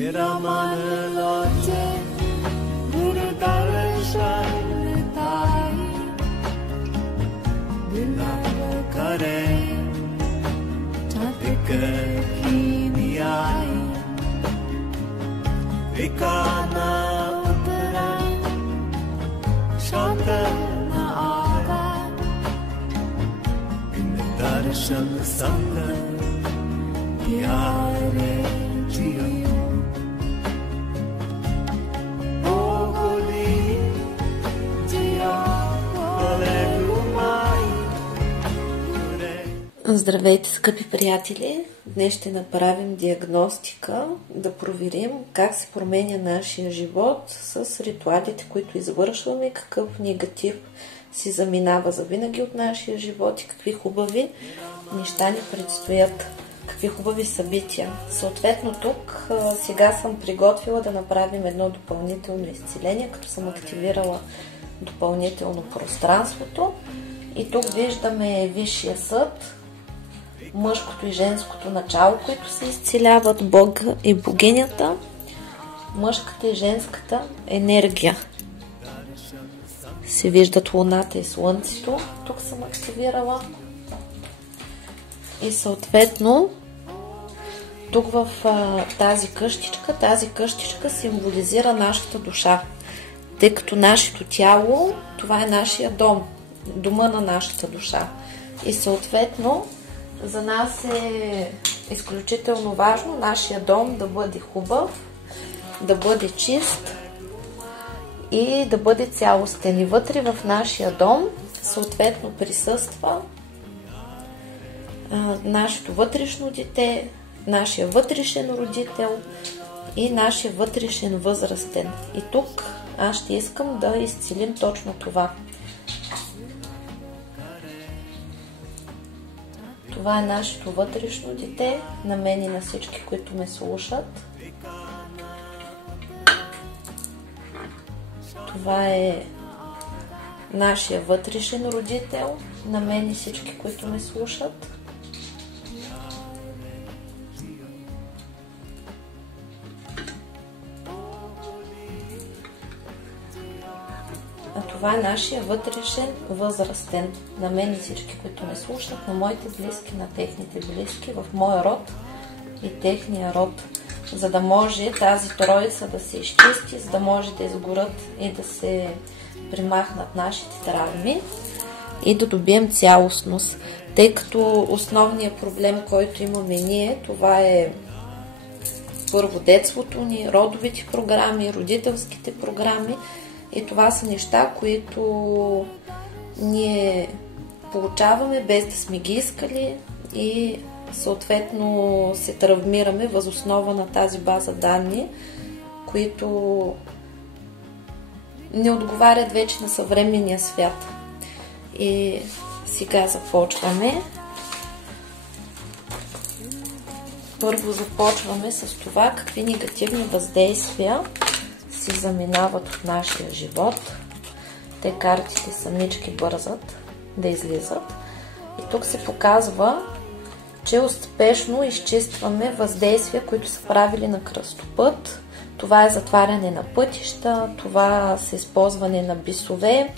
तेरा मन लाजे गुरु दर्शन ताई बिलाव करे चातिक की नियाई विकाना उतरा शांत न आगा बिन दर्शन संग प्यारे जियो Здравейте, скъпи приятели! Днес ще направим диагностика, да проверим как се променя нашия живот с ритуалите, които извършваме, какъв негатив си заминава завинаги от нашия живот и какви хубави неща ни предстоят, какви хубави събития. Съответно тук сега съм приготвила да направим едно допълнително изцеление, като съм активирала допълнително пространството. И тук виждаме Висшия съд, мъжкото и женското начало, които се изцеляват, Бог и богинята, мъжката и женската енергия. Се виждат луната и слънцето, тук съм активирала. И съответно, тук в тази къщичка символизира нашата душа, тъй като нашето тяло, това е нашия дом, дома на нашата душа. И съответно, за нас е изключително важно нашия дом да бъде хубав, да бъде чист и да бъде цялостен. И вътре в нашия дом съответно присъства нашето вътрешно дете, нашия вътрешен родител и нашия вътрешен възрастен. И тук аз ще искам да изцелим точно това. Това е нашето вътрешно дете, на мен и на всички, които ме слушат. Това е нашия вътрешен родител, на мен и всички, които ме слушат. А това е нашия вътрешен възрастен, на мен и всички, които ме слушат, на моите близки, на техните близки, в моя род и техния род, за да може тази троица да се изчисти, за да може да изгорят и да се примахнат нашите травми и да добием цялостност. Тъй като основният проблем, който имаме ние, това е първо детството ни, родовите програми, родителските програми. И това са неща, които ние получаваме без да сме ги искали и съответно се травмираме въз основа на тази база данни, които не отговарят вече на съвременния свят. И сега започваме. Първо започваме с това какви негативни въздействия си заминават от нашия живот. Те картите самички бързат да излизат. И тук се показва, че успешно изчистваме въздействия, които са правили на кръстопът. Това е затваряне на пътища, това са използване на бисове.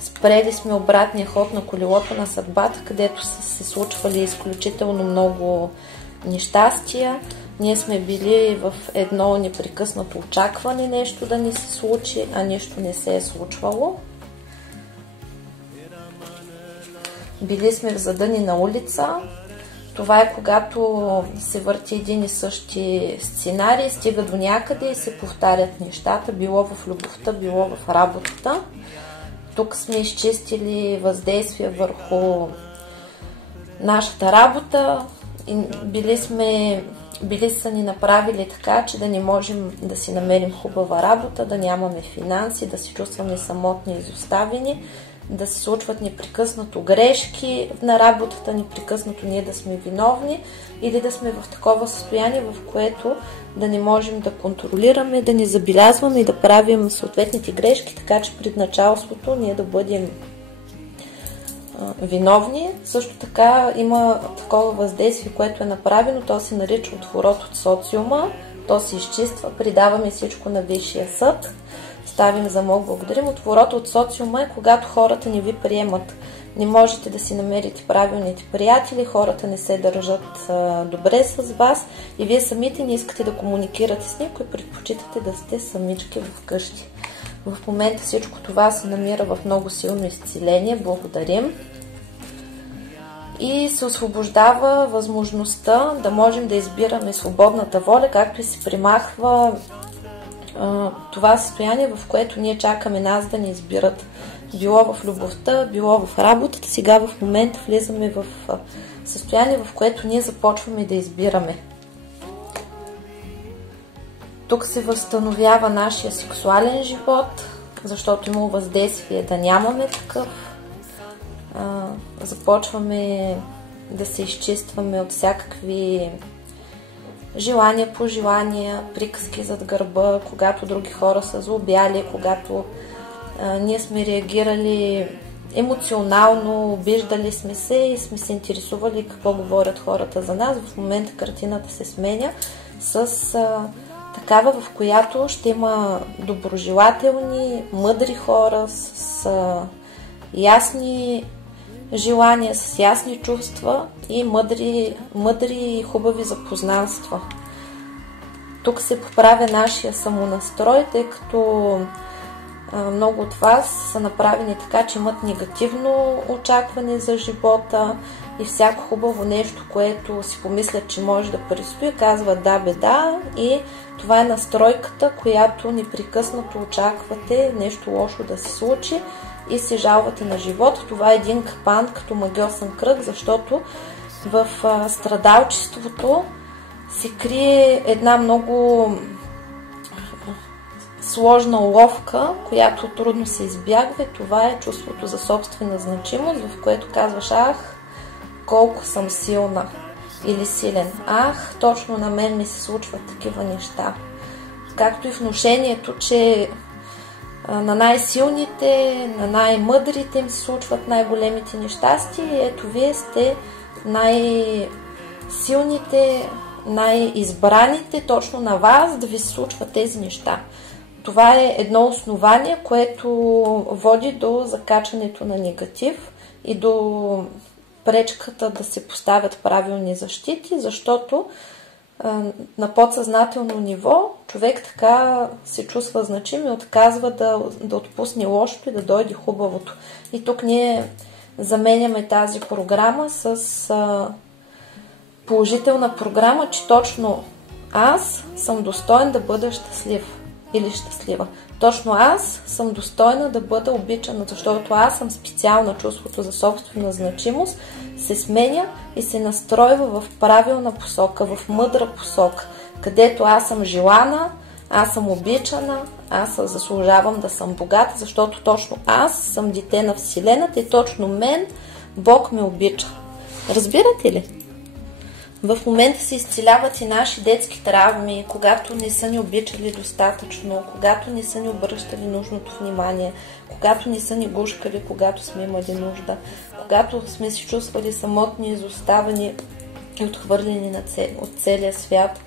Спрели сме обратния ход на колелото на съдбата, където са се случвали изключително много нещастия. Ние сме били в едно непрекъснато очакване нещо да ни се случи, а нищо не се е случвало. Били сме в задънена улица. Това е когато се върти един и същи сценарий, стига до някъде и се повтарят нещата, било в любовта, било в работата. Тук сме изчистили въздействие върху нашата работа. Били са ни направили така, че да не можем да си намерим хубава работа, да нямаме финанси, да се чувстваме самотни и изоставени, да се случват непрекъснато грешки на работата, непрекъснато ние да сме виновни или да сме в такова състояние, в което да не можем да контролираме, да не забелязваме и да правим съответните грешки, така че пред началството ние да бъдем виновни. Също така има такова въздействие, което е направено, то се нарича отворот от социума, то се изчиства, придаваме всичко на Висшия съд, ставим замок, благодарим. Отворота от социума е когато хората не ви приемат. Не можете да си намерите правилните приятели, хората не се държат добре с вас и вие самите не искате да комуникирате с никой, предпочитате да сте самички вкъщи. В момента всичко това се намира в много силно изцеление. Благодарим. И се освобождава възможността да можем да избираме свободната воля, както и се примахва това състояние, в което ние чакаме нас да ни избират. Било в любовта, било в работата. Сега в момента влизаме в състояние, в което ние започваме да избираме. Тук се възстановява нашия сексуален живот, защото има въздействие да нямаме такъв. Започваме да се изчистваме от всякакви желания, пожелания, приказки зад гърба, когато други хора са злобяли, когато ние сме реагирали емоционално, обиждали сме се и сме се интересували какво говорят хората за нас. В момента картината се сменя с такава, в която ще има доброжелателни, мъдри хора с ясни желания, с ясни чувства и мъдри и хубави запознанства. Тук се поправя нашия самонастрой, тъй като много от вас са направени така, че имат негативно очакване за живота и всяко хубаво нещо, което си помислят, че може да предстои, казва да бе да, и това е настройката, която непрекъснато очаквате нещо лошо да се случи и се жалвате на живота. Това е един капан като магиосен кръг, защото в страдалчеството се крие една много сложна уловка, която трудно се избягва. Това е чувството за собствена значимост, в което казваш: ах, колко съм силна или силен. Ах, точно на мен ми се случват такива неща. Както и внушението, че на най-силните, на най-мъдрите им се случват най-големите нещастия. Ето, вие сте най-силните, най-избраните, точно на вас да ви се случват тези неща. Това е едно основание, което води до закачането на негатив и до пречката да се поставят правилни защити, защото на подсъзнателно ниво човек така се чувства значим и отказва да отпусне лошото и да дойде хубавото. И тук ние заменяме тази програма с положителна програма, че точно аз съм достоен да бъда щастлив или щастлива. Точно аз съм достойна да бъда обичана, защото аз съм специална. Чувството за собствена значимост се сменя и се настройва в правилна посока, в мъдра посока, където аз съм желана, аз съм обичана, аз заслужавам да съм богата, защото точно аз съм дете на Вселената и точно мен Бог ме обича. Разбирате ли? В момента се изцеляват и наши детски травми, когато не са ни обичали достатъчно, когато не са ни обръщали нужното внимание, когато не са ни гушкали, когато сме имали нужда, когато сме се чувствали самотни, изоставани и отхвърлени от целия свят.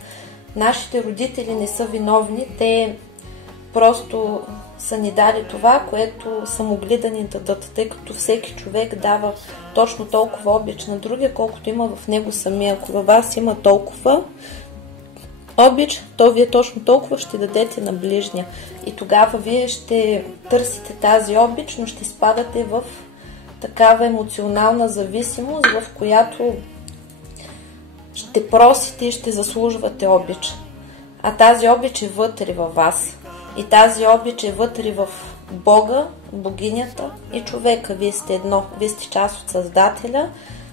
Нашите родители не са виновни, те просто са ни дали това, което са могли да ни дадат, тъй като всеки човек дава точно толкова обич на другия, колкото има в него самия. Ако във вас има толкова обич, то вие точно толкова ще дадете на ближния. И тогава вие ще търсите тази обич, но ще спадате в такава емоционална зависимост, в която ще просите и ще заслужвате обич. А тази обич е вътре във вас. И тази обич е вътре в Бога, богинята и човека. Вие сте едно. Вие сте част от Създателя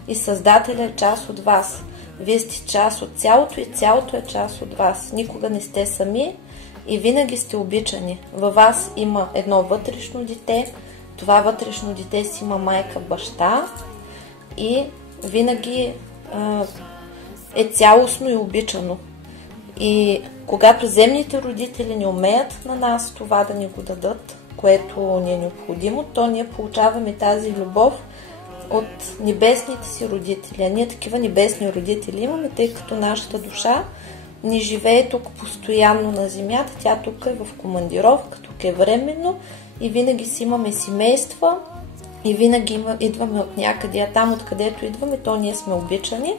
и Създателя е част от вас. Вие сте част от цялото и цялото е част от вас. Никога не сте сами и винаги сте обичани. Във вас има едно вътрешно дете. Това вътрешно дете си има майка, баща и винаги е цялостно и обичано. И когато земните родители не умеят на нас това да ни го дадат, което ни е необходимо, то ние получаваме тази любов от небесните си родители. А ние такива небесни родители имаме, тъй като нашата душа не живее тук постоянно на земята, тя тук е в командировка, тук е временно и винаги си имаме семейства и винаги идваме от някъде, а там откъдето идваме, то ние сме обичани,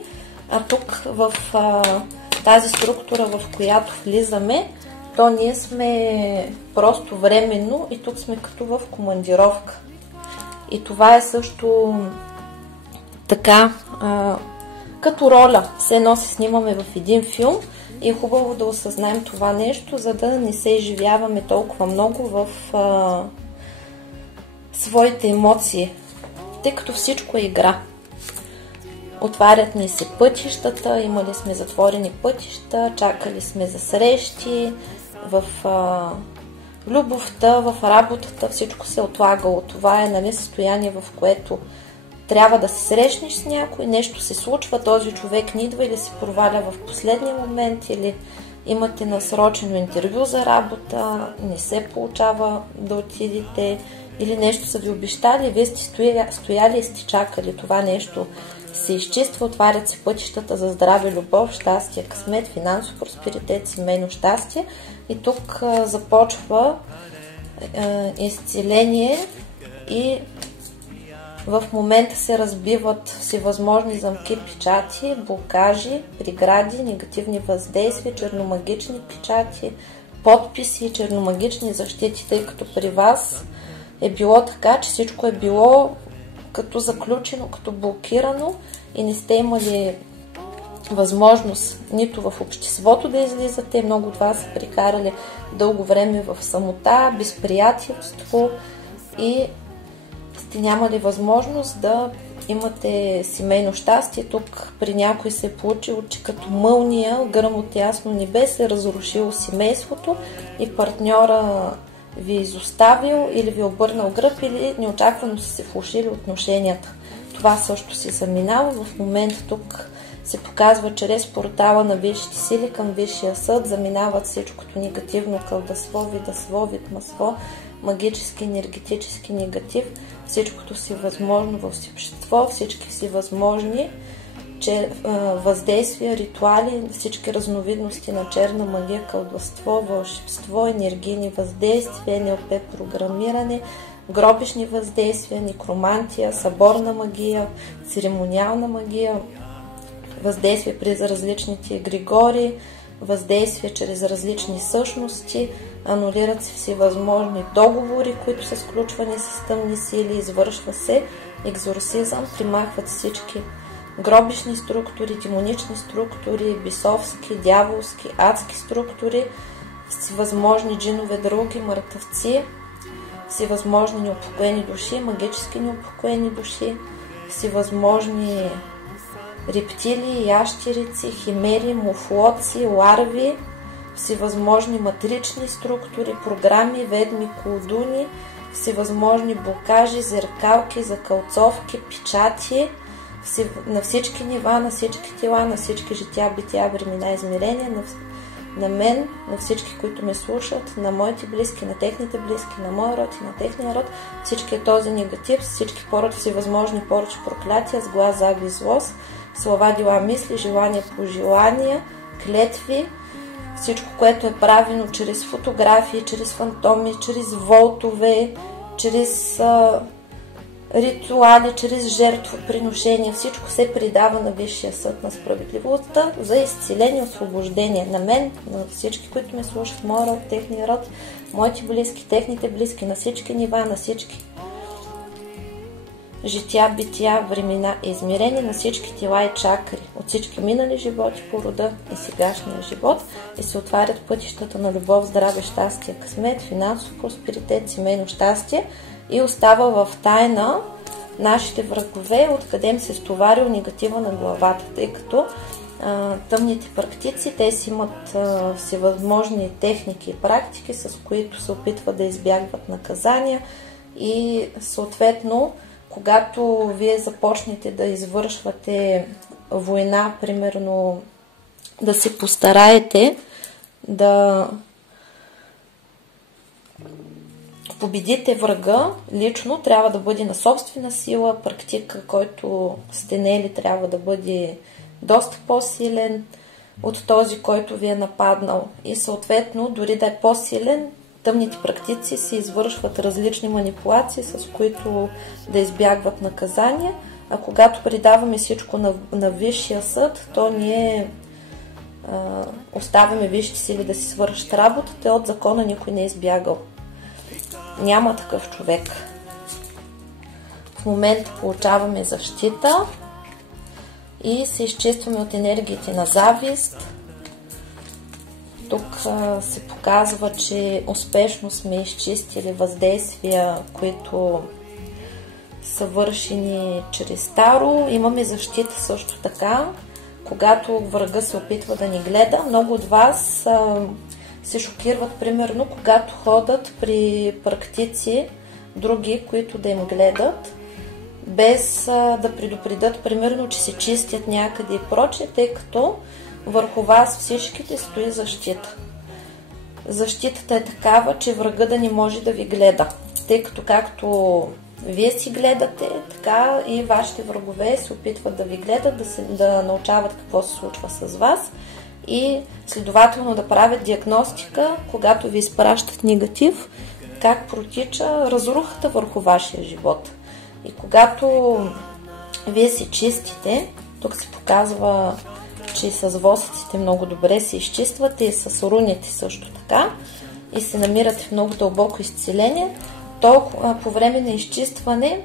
а тук в тази структура, в която влизаме, то ние сме просто временно и тук сме като в командировка. И това е също така, като роля. Все едно се снимаме в един филм и е хубаво да осъзнаем това нещо, за да не се изживяваме толкова много в своите емоции, тъй като всичко е игра. Отварят ни се пътищата, имали сме затворени пътища, чакали сме за срещи, в любовта, в работата, всичко се е отлагало. Това е състояние, в което трябва да се срещнеш с някой, нещо се случва, този човек не идва или се проваля в последния момент, или имате насрочено интервю за работа, не се получава да отидете, или нещо са ви обещали, вие сте стояли и сте чакали това нещо се изчиства, отварят се пътищата за здраве, любов, щастие, късмет, финансов просперитет, семейно щастие и тук започва изцеление и в момента се разбиват всевъзможни замки, печати, блокажи, прегради, негативни въздействия, черномагични печати, подписи, черномагични защити, тъй като при вас е било така, че всичко е било като заключено, като блокирано и не сте имали възможност нито в обществото да излизате. Много от вас са прекарали дълго време в самота, безприятелство и сте нямали възможност да имате семейно щастие. Тук при някой се е получило, че като мълния, гръм от ясно небе се е разрушило семейството и партньора ви е изоставил или ви е обърнал гръб или неочаквано са се влошили отношенията. Това също се заминава. В момента тук се показва чрез портала на висшите сили към Висшия съд, заминават всичкото негативно, кълдасво, видасло, видмасло, магически, енергетически негатив, всичкото си възможно в общество, всички си възможни въздействия, ритуали, всички разновидности на черна магия, кълдовство, вълшебство, енергийни въздействия, НЛП програмиране, гробишни въздействия, некромантия, съборна магия, церемониална магия, въздействие през различните егрегори, въздействие чрез различни същности, анулират се всевъзможни договори, които са сключвани с тъмни сили, извършва се екзорсизъм, примахват всички гробишни структури, демонични структури, бисовски, дяволски, адски структури, всевъзможни джинове, други, мъртъвци, всевъзможни неупокоени души, магически неупокоени души, всевъзможни рептилии, ящерици, химери, муфлоци, ларви, всевъзможни матрични структури, програми, ведми, колдуни, всевъзможни блокажи, зеркалки, закълцовки, печати, на всички нива, на всички тела, на всички жития, бития, времена, измерения, на мен, на всички, които ме слушат, на моите близки, на техните близки, на моя род и на техния род, всички е този негатив, всички пороци, всевъзможни порочи, проклятия, с глас, зави, злост, слова, дела, мисли, желания, пожелания, клетви, всичко, което е правено чрез фотографии, чрез фантоми, чрез волтове, чрез ритуали, чрез жертвоприношения, всичко се предава на Висшия съд на справедливостта за изцеление, освобождение на мен, на всички, които ме слушат, моя род, техния род, моите близки, техните близки, на всички нива, на всички жития, бития, времена и измерения, на всички тела и чакри, от всички минали животи по рода и сегашния живот и се отварят пътищата на любов, здраве, щастие, късмет, финансов просперитет, семейно щастие и остава в тайна нашите врагове, откъде им се стоварил негатива на главата, тъй като тъмните практици, те си имат всевъзможни техники и практики, с които се опитват да избягват наказания и съответно, когато вие започнете да извършвате война, примерно да се постараете да победите врага, лично трябва да бъде на собствена сила, практика, който сте нели трябва да бъде доста по-силен, от този, който ви е нападнал. И съответно, дори да е по-силен, тъмните практици се извършват различни манипулации, с които да избягват наказания. А когато предаваме всичко на Висшия съд, то ние оставяме висшите сили да си свършат работата, от закона никой не е избягал. Няма такъв човек. В момента получаваме защита и се изчистваме от енергиите на завист. Тук се показва, че успешно сме изчистили въздействия, които са вършени чрез Таро. Имаме защита също така, когато врага се опитва да ни гледа. Много от вас се шокират, примерно, когато ходят при практици, други, които да им гледат, без да предупредят, примерно, че се чистят някъде и прочее, тъй като върху вас всичките стои защита. Защитата е такава, че врага да не може да ви гледа, тъй като както вие си гледате, така и вашите врагове се опитват да ви гледат, да научават какво се случва с вас и следователно да правят диагностика, когато ви изпращат негатив, как протича разрухата върху вашия живот. И когато вие се чистите, тук се показва, че с восъците много добре се изчиствате и с руните също така и се намирате в много дълбоко изцеление, то по време на изчистване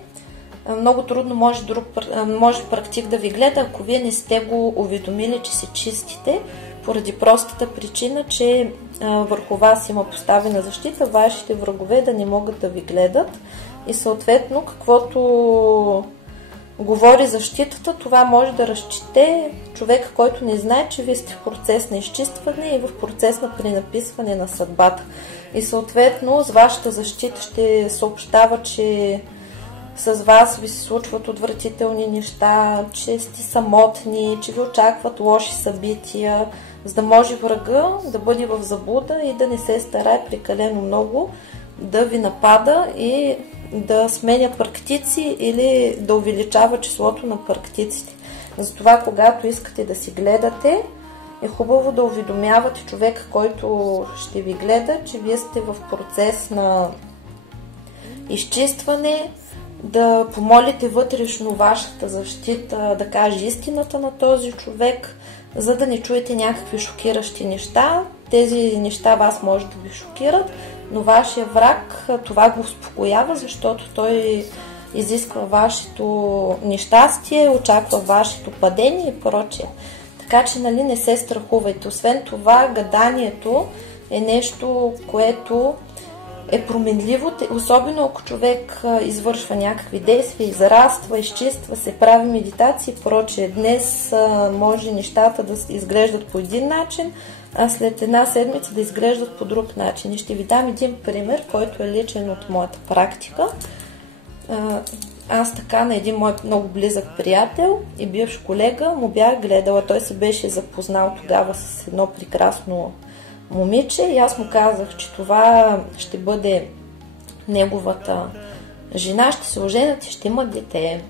много трудно може практик да ви гледа, ако вие не сте го уведомили, че се чистите, поради простата причина, че върху вас има поставена защита, вашите врагове да не могат да ви гледат и съответно каквото говори защитата, това може да разчете човек, който не знае, че вие сте в процес на изчистване и в процес на пренаписване на съдбата. И съответно с вашата защита ще съобщава, че с вас ви се случват отвратителни неща, че сте самотни, че ви очакват лоши събития, за да може врага да бъде в заблуда и да не се старае прекалено много да ви напада и да сменя практици или да увеличава числото на практиците. Затова, когато искате да си гледате, е хубаво да уведомявате човека, който ще ви гледа, че вие сте в процес на изчистване, да помолите вътрешно вашата защита да каже истината на този човек, за да не чуете някакви шокиращи неща. Тези неща вас може да ви шокират, но вашия враг това го успокоява, защото той изисква вашето нещастие, очаква вашето падение и прочее. Така че, нали, не се страхувайте. Освен това, гаданието е нещо, което е променливо, особено ако човек извършва някакви действия, израства, изчиства се, прави медитации и прочее. Днес може нещата да изглеждат по един начин, а след една седмица да изглеждат по друг начин. И ще ви дам един пример, който е личен от моята практика. Аз така на един мой много близък приятел и бивш колега му бях гледала. Той се беше запознал тогава с едно прекрасно момиче и аз му казах, че това ще бъде неговата жена, ще се оженят и ще имат дете.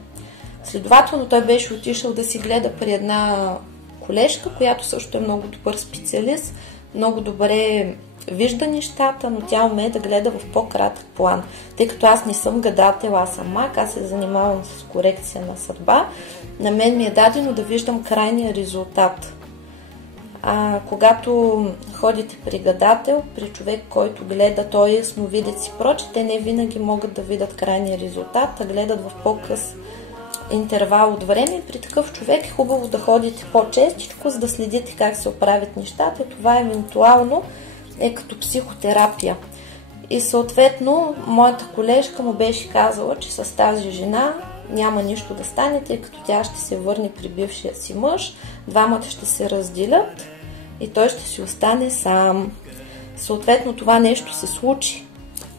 Следователно той беше отишъл да си гледа при една колежка, която също е много добър специалист, много добре вижда нещата, но тя умее да гледа в по-кратък план. Тъй като аз не съм гадател, аз съм маг, аз се занимавам с корекция на съдба, на мен ми е дадено да виждам крайния резултат. Когато ходите при гадател, при човек, който гледа, той е ясновидец и проче, те не винаги могат да видят крайния резултат, а гледат в по-къс интервал от време. И при такъв човек е хубаво да ходите по-честичко, за да следите как се оправят нещата. Това евентуално е като психотерапия. И съответно, моята колежка му беше казала, че с тази жена няма нищо да стане, тъй като тя ще се върне при бившия си мъж, двамата ще се разделят и той ще си остане сам. Съответно, това нещо се случи.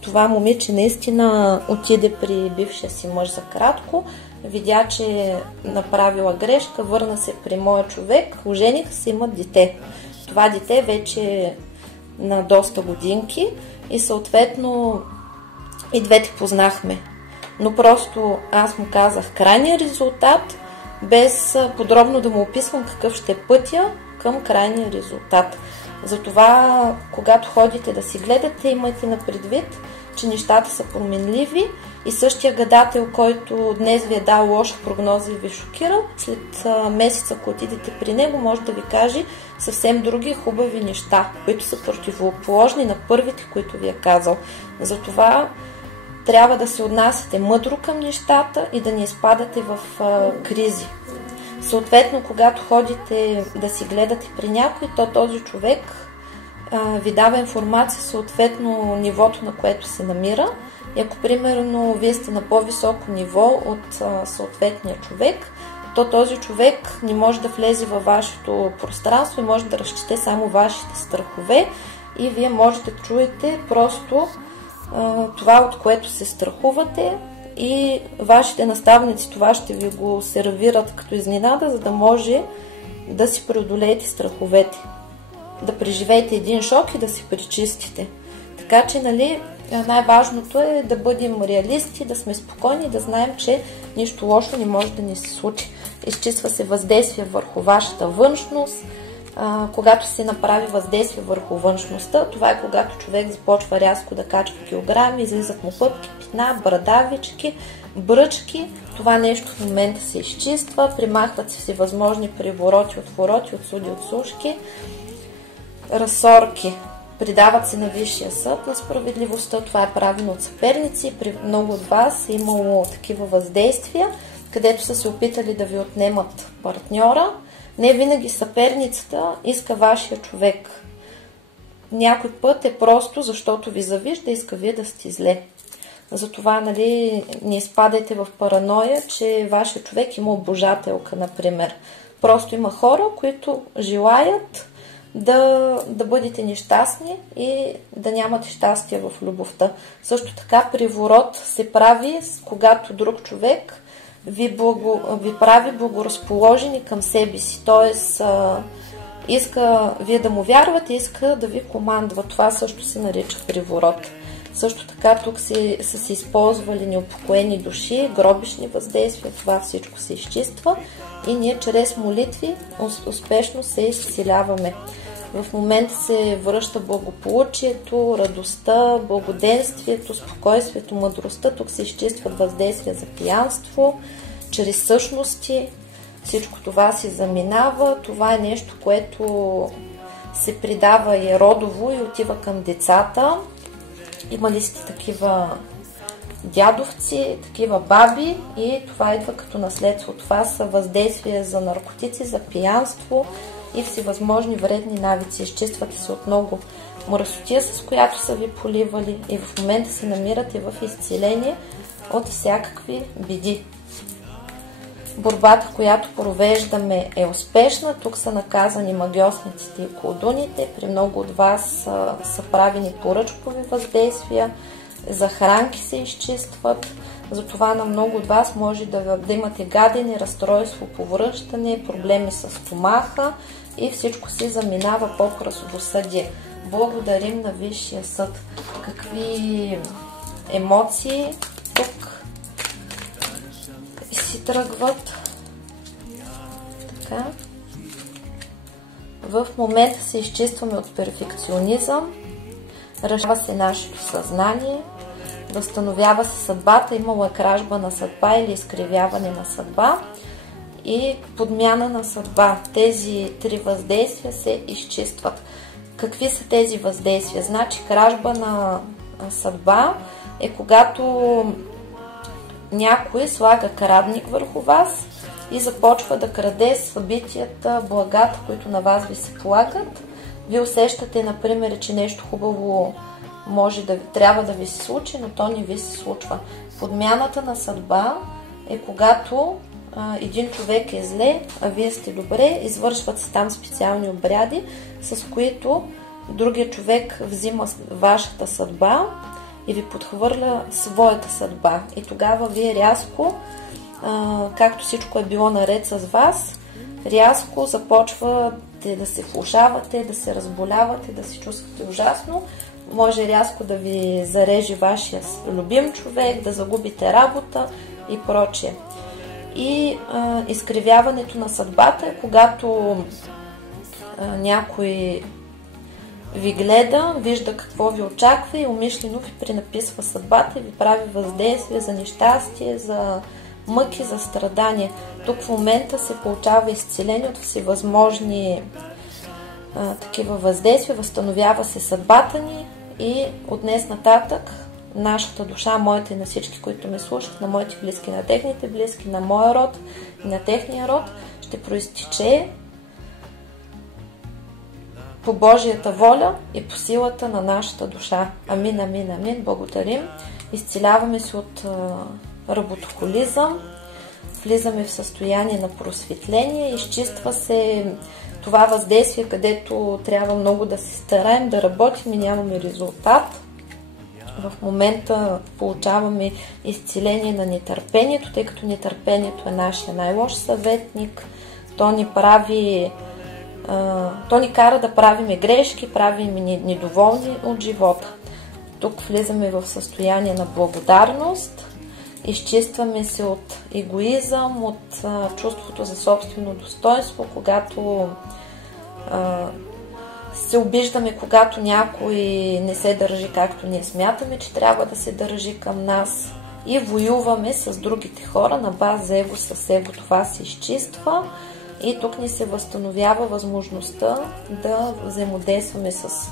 Това момиче наистина отиде при бившия си мъж за кратко, видя, че е направила грешка, върна се при моя човек, ожениха се, имат дете. Това дете вече е на доста годинки и съответно и двете познахме. Но просто аз му казах крайния резултат, без подробно да му описвам какъв ще е пътя, към крайния резултат. Затова, когато ходите да си гледате, имайте на предвид, че нещата са променливи и същия гадател, който днес ви е дал лоша прогноза и ви шокира, след месеца, ако отидете при него, може да ви каже съвсем други хубави неща, които са противоположни на първите, които ви е казал. Затова трябва да се отнасяте мъдро към нещата и да не изпадате в кризи. Съответно, когато ходите да си гледате при някой, то този човек ви дава информация съответно нивото, на което се намира. И ако примерно вие сте на по-високо ниво от съответния човек, то този човек не може да влезе във вашето пространство и може да разчете само вашите страхове и вие може да чуете просто това, от което се страхувате, и вашите наставници това ще ви го сервират като изненада, за да може да си преодолеете страховете, да преживеете един шок и да си пречистите. Така че, най-важното е да бъдем реалисти, да сме спокойни, да знаем, че нищо лошо не може да ни се случи. Изчиства се въздействие върху вашата външност. Когато се направи въздействие върху външността, това е когато човек започва рязко да качва килограми, излизат му пъпки, питна, брадавички, бръчки. Това нещо в момента се изчиства, примахват се всевъзможни привороти, отвороти, отсуди, отсушки, разсорки. Придават се на Висшия съд на справедливостта. Това е правено от съперници. При много от вас е имало такива въздействия, където са се опитали да ви отнемат партньора. Не винаги съперницата иска вашия човек. Някой път е просто защото ви завижда, иска вие да сте зле. Затова не изпадайте в параноя, че вашия човек има обожателка, например. Просто има хора, които желаят да бъдете нещастни и да нямате щастие в любовта. Също така приворот се прави, когато друг човек ви прави благоразположени към себе си. Тоест, иска вие да му вярвате, иска да ви командва. Това също се нарича приворот. Също така тук са се използвали неупокоени души, гробищни въздействия, това всичко се изчиства и ние чрез молитви успешно се изцеляваме. В момента се връща благополучието, радостта, благоденствието, спокойствието, мъдростта. Тук се изчистват въздействия за пиянство, чрез същности. Всичко това се заминава. Това е нещо, което се придава и родово и отива към децата. Имали сте такива дядовци, такива баби и това идва като наследство. Това са въздействия за наркотици, за пиянство и всевъзможни вредни навици. Изчиствате се от много мръсотия, с която са ви поливали и в момента се намирате в изцеление от всякакви беди. Борбата, която провеждаме, е успешна. Тук са наказани магиосниците и колдуните. При много от вас са правени поръчкови въздействия, захранки се изчистват. Затова на много от вас може да имате гадене, разстройство, повръщане, проблеми с стомаха и всичко си заминава по правосъдие. Благодарим на Висшия съд. Какви емоции тук си тръгват. Така. В момента се изчистваме от перфекционизъм, разширява се нашето съзнание, възстановява се съдбата, имало е кражба на съдба или изкривяване на съдба и подмяна на съдба. Тези три въздействия се изчистват. Какви са тези въздействия? Значи кражба на съдба е когато някой слага крадник върху вас и започва да краде събитията, благата, които на вас ви се полагат. Вие усещате, например, че нещо хубаво трябва да ви се случи, но то не ви се случва. Подмяната на съдба е когато един човек е зле, а вие сте добре, извършват се там специални обряди, с които другия човек взима вашата съдба и ви подхвърля своята съдба. И тогава вие рязко, както всичко е било наред с вас, рязко започвате да се влошавате, да се разболявате, да се чувствате ужасно. Може рязко да ви зареже вашия любим човек, да загубите работа и прочее. И изкривяването на съдбата е когато някой ви гледа, вижда какво ви очаква и умишлено ви пренаписва съдбата и ви прави въздействие за нещастие, за мъки, за страдания. Тук в момента се получава изцеление от всевъзможни такива въздействия, възстановява се съдбата ни и от днес нататък нашата душа, моята и на всички, които ме слушат, на моите близки, на техните близки, на моя род и на техния род, ще проистиче по Божията воля и по силата на нашата душа. Амин, амин, амин. Благодарим. Изцеляваме се от работохолизъм, влизаме в състояние на просветление, изчиства се това въздействие, където трябва много да се стараем, да работим и нямаме резултат. В момента получаваме изцеление на нетърпението, тъй като нетърпението е нашия най-лош съветник. То ни кара да правиме грешки, правиме недоволни от живота. Тук влизаме в състояние на благодарност, изчистваме се от егоизъм, от чувството за собствено достоинство, когато се обиждаме, когато някой не се държи както ние смятаме, че трябва да се държи към нас, и воюваме с другите хора на база его с его. Това се изчиства и тук ни се възстановява възможността да взаимодействаме с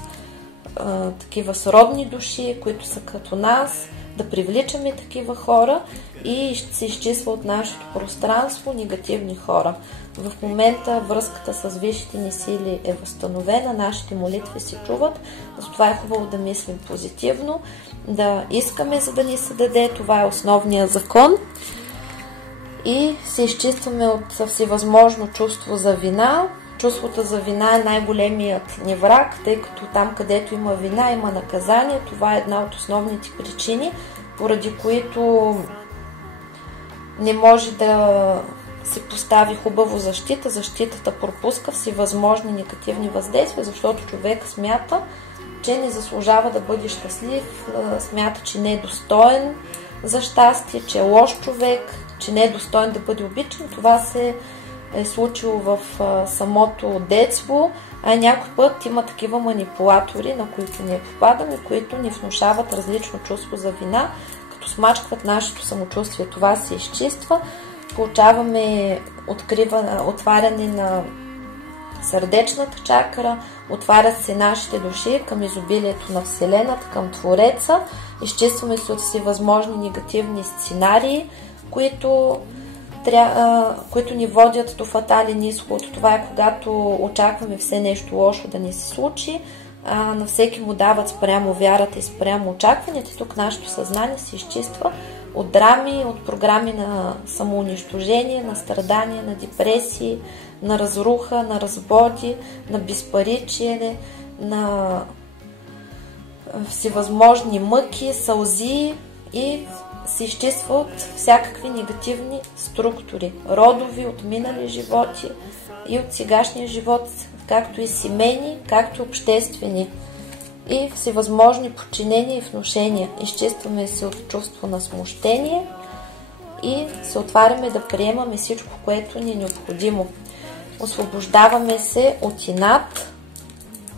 такива сродни души, които са като нас, да привличаме такива хора и ще се изчисва от нашето пространство негативни хора. В момента връзката с висшите ни сили е възстановена, нашите молитви се чуват, затова е хубаво да мислим позитивно, да искаме, за да ни се даде. Това е основният закон. И се изчистваме от всевъзможно чувство за вина. Чувството за вина е най-големият ни враг, тъй като там, където има вина, има наказание. Това е една от основните причини, поради които не може да се постави хубаво защита. Защитата пропуска всевъзможни негативни въздействия, защото човек смята, че не заслужава да бъде щастлив, смята, че не е достоен за щастие, че е лош човек, че не е достоен да бъде обичан. Това се е случило в самото детство, а някой път има такива манипулатори, на които ние попадаме, които ни внушават различно чувство за вина, като смачкват нашето самочувствие. Това се изчиства, получаваме отваряне на сърдечната чакра, отварят се нашите души към изобилието на Вселената, към Твореца, изчистваме се от всевъзможни негативни сценарии, които ни водят до фатален изход. Това е когато очакваме все нещо лошо да ни се случи, на всеки му дават спрямо вярата и спрямо очакванията. Тук нашето съзнание се изчиства от драми, от програми на самоунищожение, на страдания, на депресии, на разруха, на разводи, на безпаричие, на всевъзможни мъки, сълзи, и се изчиства от всякакви негативни структури, родови, от минали животи и от сегашния живот, както и семейни, както и обществени, и всевъзможни подчинения и внушения. Изчистваме се от чувство на смущение и се отваряме да приемаме всичко, което ни е необходимо. Освобождаваме се от инат,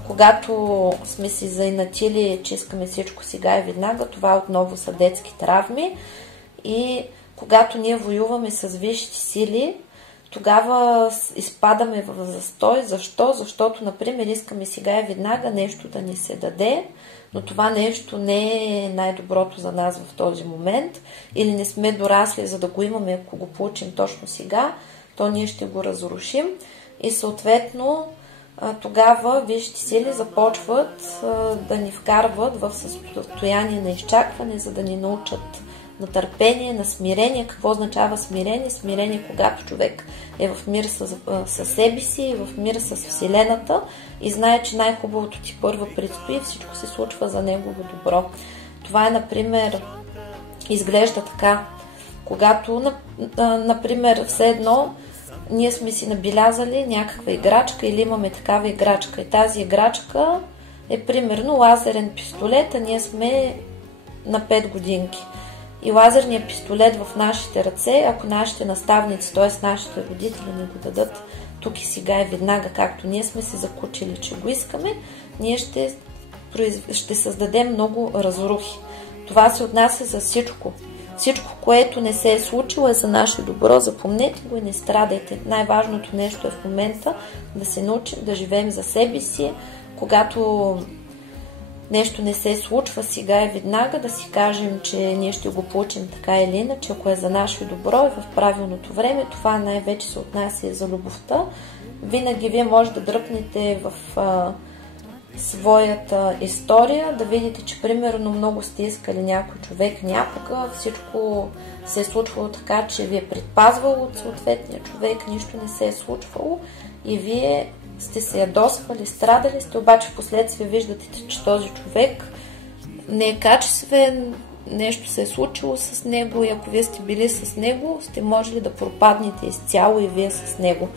когато сме си заинатили, че искаме всичко сега и веднага. Това отново са детски травми. И когато ние воюваме с висшите сили, тогава изпадаме в застой. Защо? Защото, например, искаме сега и веднага нещо да ни се даде, но това нещо не е най-доброто за нас в този момент, или не сме дорасли, за да го имаме. Ако го получим точно сега, то ние ще го разрушим и съответно тогава висшите сили започват да ни вкарват в състояние на изчакване, за да ни научат на търпение, на смирение. Какво означава смирение? Смирение, когато човек е в мир със себе си, в мир с Вселената и знае, че най-хубавото ти първо предстои, всичко се случва за негово добро. Това е, например, изглежда така. Когато, например, все едно ние сме си набелязали някаква играчка или имаме такава играчка и тази играчка е примерно лазерен пистолет, а ние сме на 5 годинки. И лазерният пистолет в нашите ръце, ако нашите наставници, т.е. нашите родители, не го дадат тук и сега и веднага, както ние сме се закучили, че го искаме, ние ще създадем много разрухи. Това се отнася за всичко. Всичко, което не се е случило, е за наше добро. Запомнете го и не страдайте. Най-важното нещо е в момента да се научим да живеем за себе си. Когато нещо не се случва сега и веднага, да си кажем, че ние ще го получим така или иначе, ако е за наше добро и в правилното време. Това най-вече се отнася и за любовта. Винаги вие може да дръпнете в своята история, да видите, че примерно много сте искали някой човек някога, всичко се е случвало така, че ви е предпазвало от съответния човек, нищо не се е случвало и вие сте се ядосвали, страдали сте, обаче в последствие виждате, че този човек не е качествен, нещо се е случило с него и ако вие сте били с него, сте можели да пропаднете изцяло и вие с него.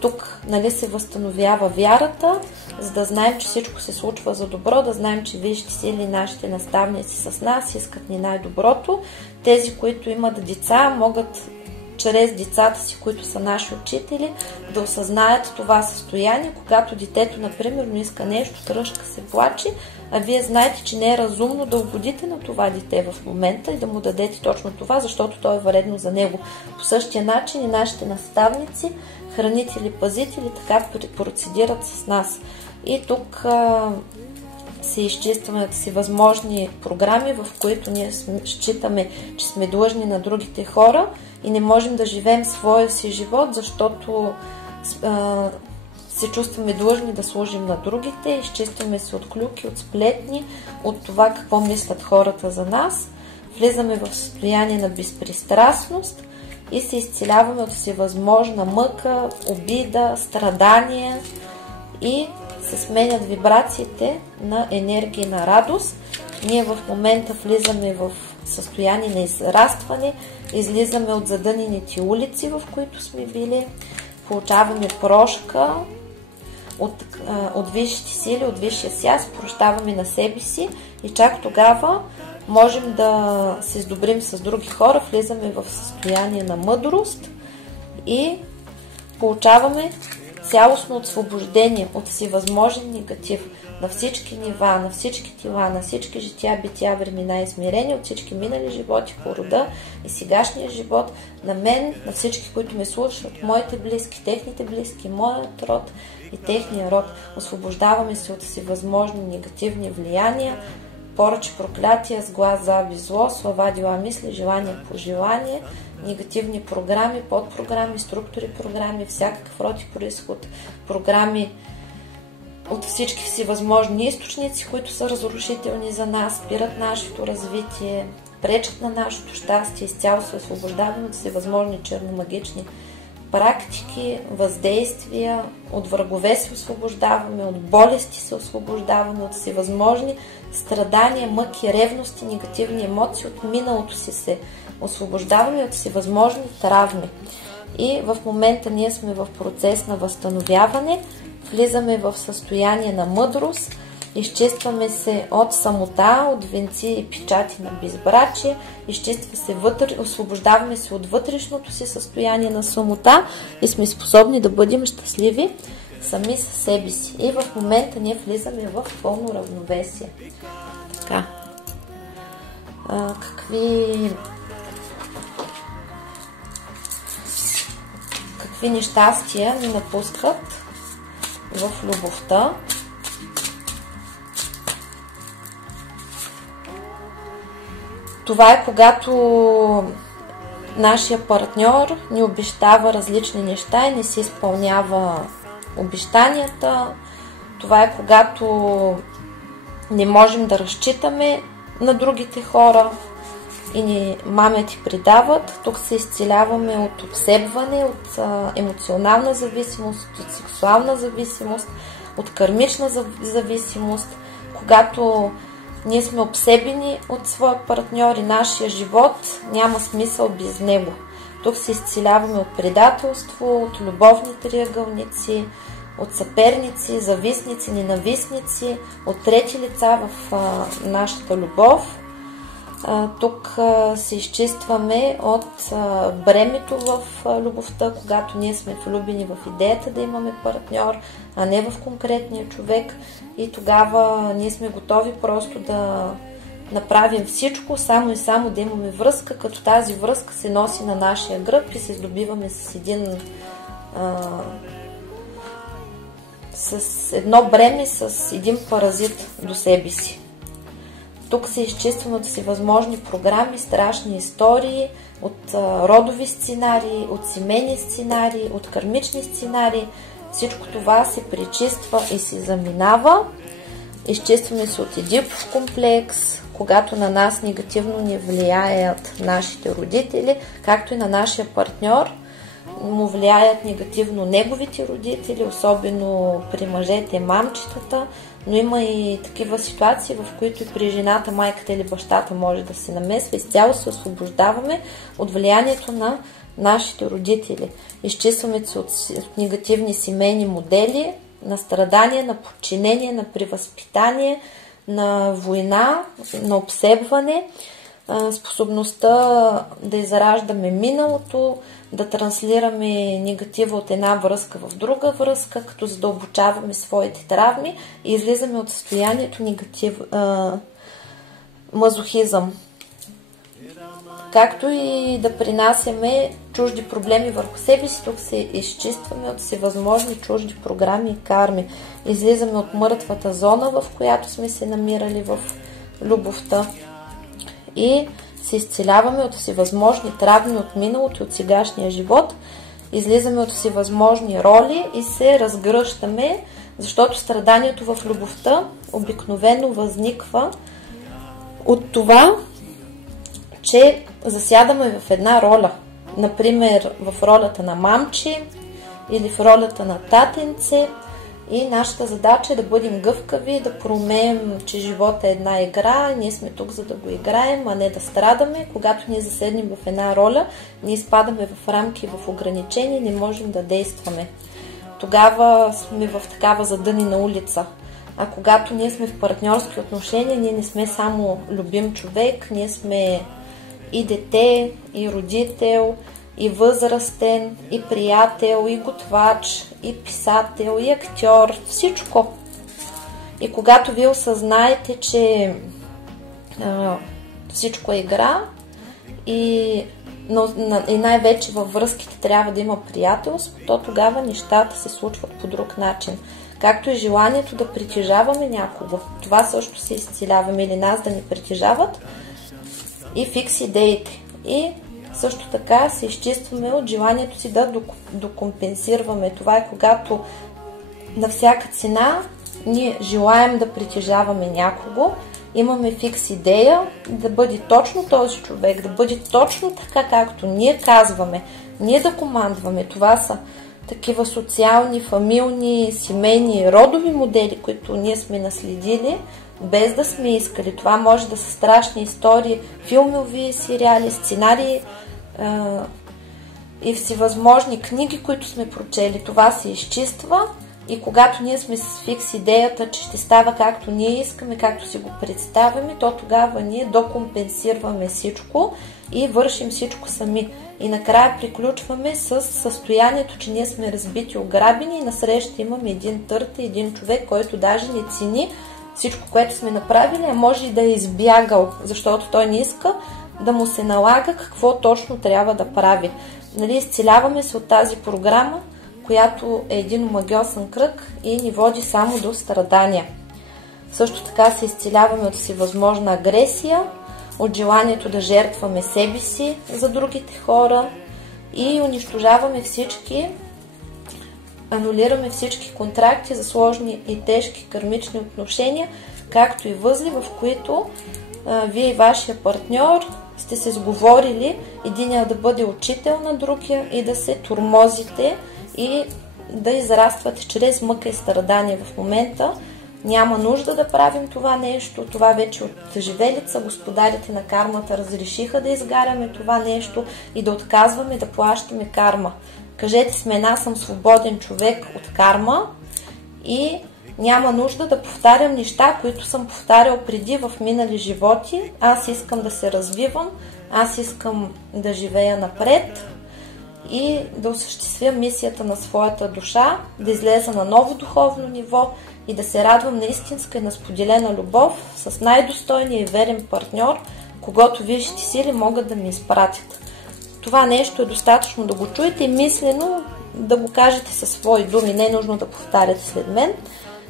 Тук, нали, се възстановява вярата, за да знаем, че всичко се случва за добро, да знаем, че вижте сили нашите наставници с нас, искат ни най-доброто. Тези, които имат деца, могат чрез децата си, които са наши учители, да осъзнаят това състояние, когато детето, например, не иска нещо, тръжка, се плаче, а вие знаете, че не е разумно да угодите на това дете в момента и да му дадете точно това, защото то е вредно за него. По същия начин и нашите наставници, хранители, пазители, така процедират с нас. И тук се изчистваме всевъзможни програми, в които ние считаме, че сме длъжни на другите хора и не можем да живеем своя си живот, защото се чувстваме длъжни да служим на другите, изчистваме се от клюки, от сплетни, от това какво мислят хората за нас, влизаме в състояние на безпристрастност и се изцеляваме от всевъзможна мъка, обида, страдания и се сменят вибрациите на енергия на радост. Ние в момента влизаме в състояние на израстване, излизаме от задънените улици, в които сме били, получаваме прошка от висшите сили, от висшия свят, прощаваме на себе си и чак тогава можем да се сдобрим с други хора, влизаме в състояние на мъдрост и получаваме цялостно освобождение от всевъзможен негатив на всички нива, на всички тела, на всички жития, бития, времена и измерения, от всички минали животи по рода и сегашния живот, на мен, на всички, които ме слушат, моите близки, техните близки, моят род и техния род. Освобождаваме се от всевъзможни негативни влияния, поръчи, проклятия, сглаз, завист, зло, слова, дела, мисли, желания, пожелания, негативни програми, подпрограми, структури, програми, всякакъв род и произход, програми от всички всевъзможни източници, които са разрушителни за нас, спират нашето развитие, пречат на нашето щастие, изцяло се освобождаваме от всевъзможни черномагични практики, въздействия, от врагове се освобождаваме, от болести се освобождаваме, от всевъзможни страдания, мъки, ревности, негативни емоции, от миналото си се освобождаваме, от всевъзможни травми. И в момента ние сме в процес на възстановяване, влизаме в състояние на мъдрост, изчистваме се от самота, от венци и печати на безбрачие, изчиства се освобождаваме се от вътрешното си състояние на самота и сме способни да бъдем щастливи сами със себе си. И в момента ние влизаме в пълно равновесие. Така. Какви нещастия ни напускат в любовта? Това е когато нашия партньор ни обещава различни неща и не си изпълнява обещанията. Това е когато не можем да разчитаме на другите хора и ни мамят и предават. Тук се изцеляваме от обсебване, от емоционална зависимост, от сексуална зависимост, от кармична зависимост, когато ние сме обсебени от своя партньор и нашия живот няма смисъл без него. Тук се изцеляваме от предателство, от любовни триъгълници, от съперници, завистници, ненавистници, от трети лица в нашата любов. Тук се изчистваме от бремето в любовта, когато ние сме влюбени в идеята да имаме партньор, а не в конкретния човек, и тогава ние сме готови просто да направим всичко, само и само да имаме връзка, като тази връзка се носи на нашия гръб и се здобиваме с едно бреме, с един паразит до себе си. Тук се изчистваме от всевъзможни програми, страшни истории, от родови сценарии, от семейни сценарии, от кармични сценарии. Всичко това се пречиства и се заминава. Изчистваме се от Едипов комплекс, когато на нас негативно ни влияят нашите родители, както и на нашия партньор му влияят негативно неговите родители, особено при мъжете, мамчетата, но има и такива ситуации, в които и при жената, майката или бащата може да се намесва. Изцяло се освобождаваме от влиянието на нашите родители. Изчистваме се от негативни семейни модели, на страдание, на подчинение, на превъзпитание, на война, на обсебване, способността да израждаме миналото, да транслираме негатива от една връзка в друга връзка, като задълбочаваме своите травми и излизаме от състоянието мазохизъм. Както и да принасяме чужди проблеми върху себе си, тук се изчистваме от всевъзможни чужди програми и карми. Излизаме от мъртвата зона, в която сме се намирали в любовта, и се изцеляваме от всевъзможни травми от миналото и от сегашния живот. Излизаме от всевъзможни роли и се разгръщаме, защото страданието в любовта обикновено възниква от това, че засядаме в една роля. Например, в ролята на мамче или в ролята на татенце, и нашата задача е да бъдем гъвкави, да проумеем, че живота е една игра, ние сме тук за да го играем, а не да страдаме. Когато ние заседнем в една роля, ние изпадаме в рамки, в ограничения, не можем да действаме. Тогава сме в такава задънена улица. А когато ние сме в партньорски отношения, ние не сме само любим човек, ние сме и дете, и родител, и възрастен, и приятел, и готвач, и писател, и актьор, всичко. И когато вие осъзнаете, че всичко е игра и най-вече във връзките трябва да има приятелство, то тогава нещата се случват по друг начин. Както и желанието да притежаваме някого. Това също се изцеляваме, или нас да ни притежават, и фикс идеите. И също така се изчистваме от желанието си да докомпенсираме. Това е когато на всяка цена ние желаем да притежаваме някого, имаме фикс идея да бъде точно този човек, да бъде точно така, както ние казваме, ние да командваме. Това са такива социални, фамилни, семейни, родови модели, които ние сме наследили, без да сме искали. Това може да са страшни истории, филмови сериали, сценарии и всевъзможни книги, които сме прочели. Това се изчиства и когато ние сме с фикс идеята, че ще става както ние искаме, както си го представяме, то тогава ние докомпенсираме всичко и вършим всичко сами. И накрая приключваме с състоянието, че ние сме разбити, ограбени и насреща имаме един търт, един човек, който даже не цени всичко, което сме направили, а може и да е избягал, защото той не иска да му се налага какво точно трябва да прави. Нали, изцеляваме се от тази програма, която е един омагьосан кръг и ни води само до страдания. Също така се изцеляваме от всевъзможна агресия, от желанието да жертваме себе си за другите хора и унищожаваме всички, анулираме всички контракти за сложни и тежки кармични отношения, както и възли, в които вие и вашия партньор сте се сговорили единия да бъде учител на другия и да се тормозите и да израствате чрез мъка и страдания. В момента няма нужда да правим това нещо, това вече от живелица. Господарите на кармата разрешиха да изгаряме това нещо и да отказваме да плащаме карма. Кажете с мен: аз съм свободен човек от карма и Няма нужда да повтарям неща, които съм повтарял преди в минали животи. Аз искам да се развивам, аз искам да живея напред и да осъществя мисията на своята душа, да излеза на ново духовно ниво и да се радвам на истинска и на споделена любов с най-достойния и верен партньор, когато висшите сили могат да ми изпратят. Това нещо е достатъчно да го чуете и мислено да го кажете със свои думи, не е нужно да повтаряте след мен.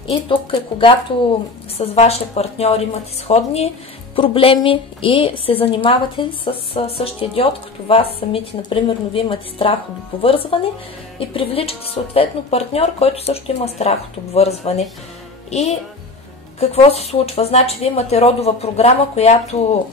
И тук е когато с вашия партньор имате сходни проблеми и се занимавате с същия диод като вас самите, например, вие имате страх от обвързване и привличате съответно партньор, който също има страх от обвързване. И какво се случва? Значи вие имате родова програма, която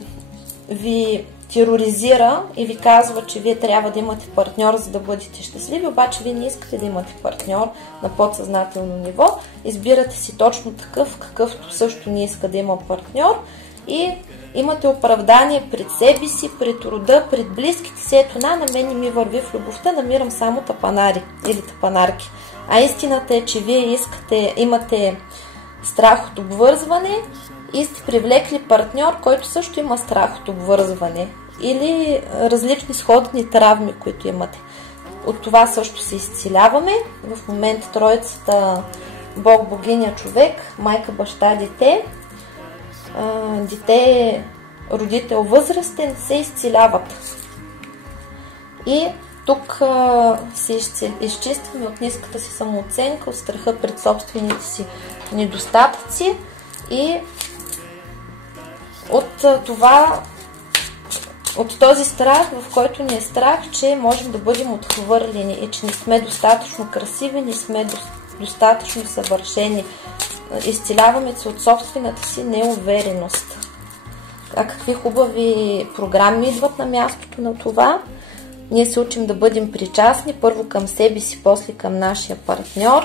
ви тероризира и ви казва, че вие трябва да имате партньор, за да бъдете щастливи, обаче вие не искате да имате партньор на подсъзнателно ниво. Избирате си точно такъв, какъвто също не иска да има партньор и имате оправдание пред себе си, пред рода, пред близките си. Ето на мен не ми върви в любовта, намирам само тапанари или тапанарки. А истината е, че вие имате страх от обвързване и сте привлекли партньор, който също има страх от обвързване или различни сходни травми, които имате. От това също се изцеляваме. В момента троицата Бог, богиня, човек, майка, баща, дете, родител, възрастен се изцеляват. И тук се изчистваме от ниската си самооценка, от страха пред собствените си недостатъци и от този страх, в който ни е страх, че можем да бъдем отхвърлени и че не сме достатъчно красиви, не сме достатъчно съвършени. Изцеляваме се от собствената си неувереност. А какви хубави програми идват на мястото на това? Ние се учим да бъдем причастни, първо към себе си, после към нашия партньор.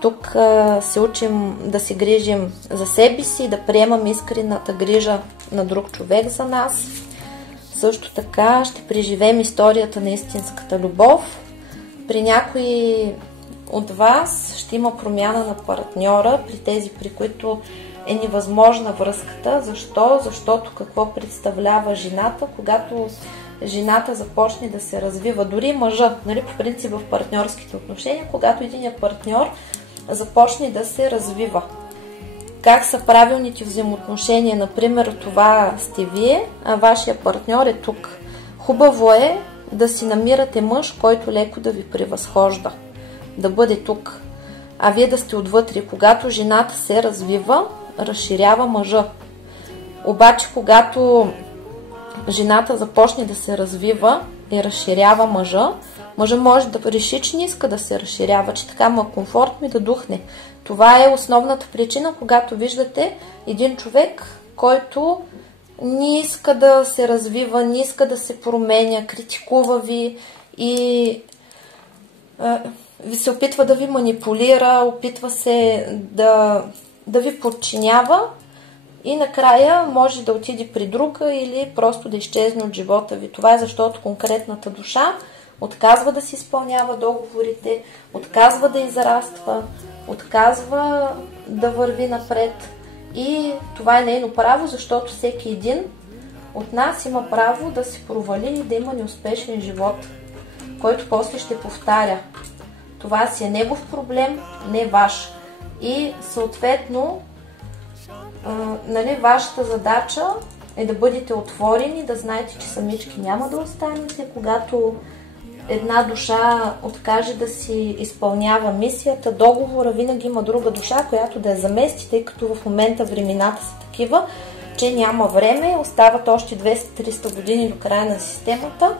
Тук се учим да се грижим за себе си, да приемаме искрената грижа на друг човек за нас. Също така ще преживеем историята на истинската любов. При някои от вас ще има промяна на партньора, при тези, при които е невъзможна връзката. Защо? Защото какво представлява жената, когато жената започне да се развива, дори мъжа, нали, по принцип в партньорските отношения, когато единият партньор започне да се развива. Как са правилните взаимоотношения? Например, това сте вие, а вашия партньор е тук. Хубаво е да си намирате мъж, който леко да ви превъзхожда, да бъде тук, а вие да сте отвътре. Когато жената се развива, разширява мъжа. Обаче, когато жената започне да се развива и разширява мъжа, мъжа може да реши, че не иска да се разширява, че така му е комфортно и да духне. Това е основната причина, когато виждате един човек, който не иска да се развива, не иска да се променя, критикува ви и се опитва да ви манипулира, опитва се да ви подчинява и накрая може да отиде при друга или просто да изчезне от живота ви. Това е защото конкретната душа отказва да си изпълнява договорите, отказва да израства, отказва да върви напред. И това е нейно право, защото всеки един от нас има право да се провали и да има неуспешен живот, който после ще повтаря. Това си е негов проблем, не ваш. И съответно, вашата задача е да бъдете отворени, да знаете, че самички няма да останете. Когато една душа откаже да си изпълнява мисията, договора, винаги има друга душа, която да я замести, тъй като в момента времената са такива, че няма време, остават още 200-300 години до края на системата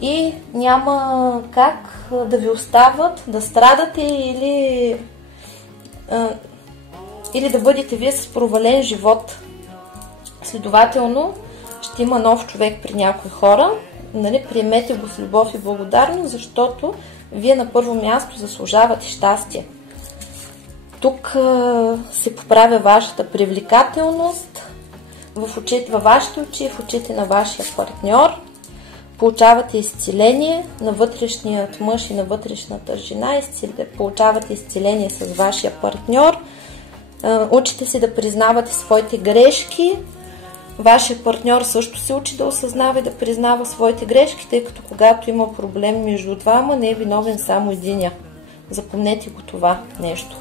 и няма как да ви остават, да страдате или да бъдете вие с провален живот. Следователно, ще има нов човек при някои хора. Приемете го с любов и благодарност, защото вие на първо място заслужавате щастие. Тук се поправя вашата привлекателност във вашите очи, в очите на вашия партньор. Получавате изцеление на вътрешният мъж и на вътрешната жена, получавате изцеление с вашия партньор. Учите се да признавате своите грешки. Вашия партньор също се учи да осъзнава и да признава своите грешки, тъй като когато има проблем между двама, не е виновен само единия. Запомнете го това нещо.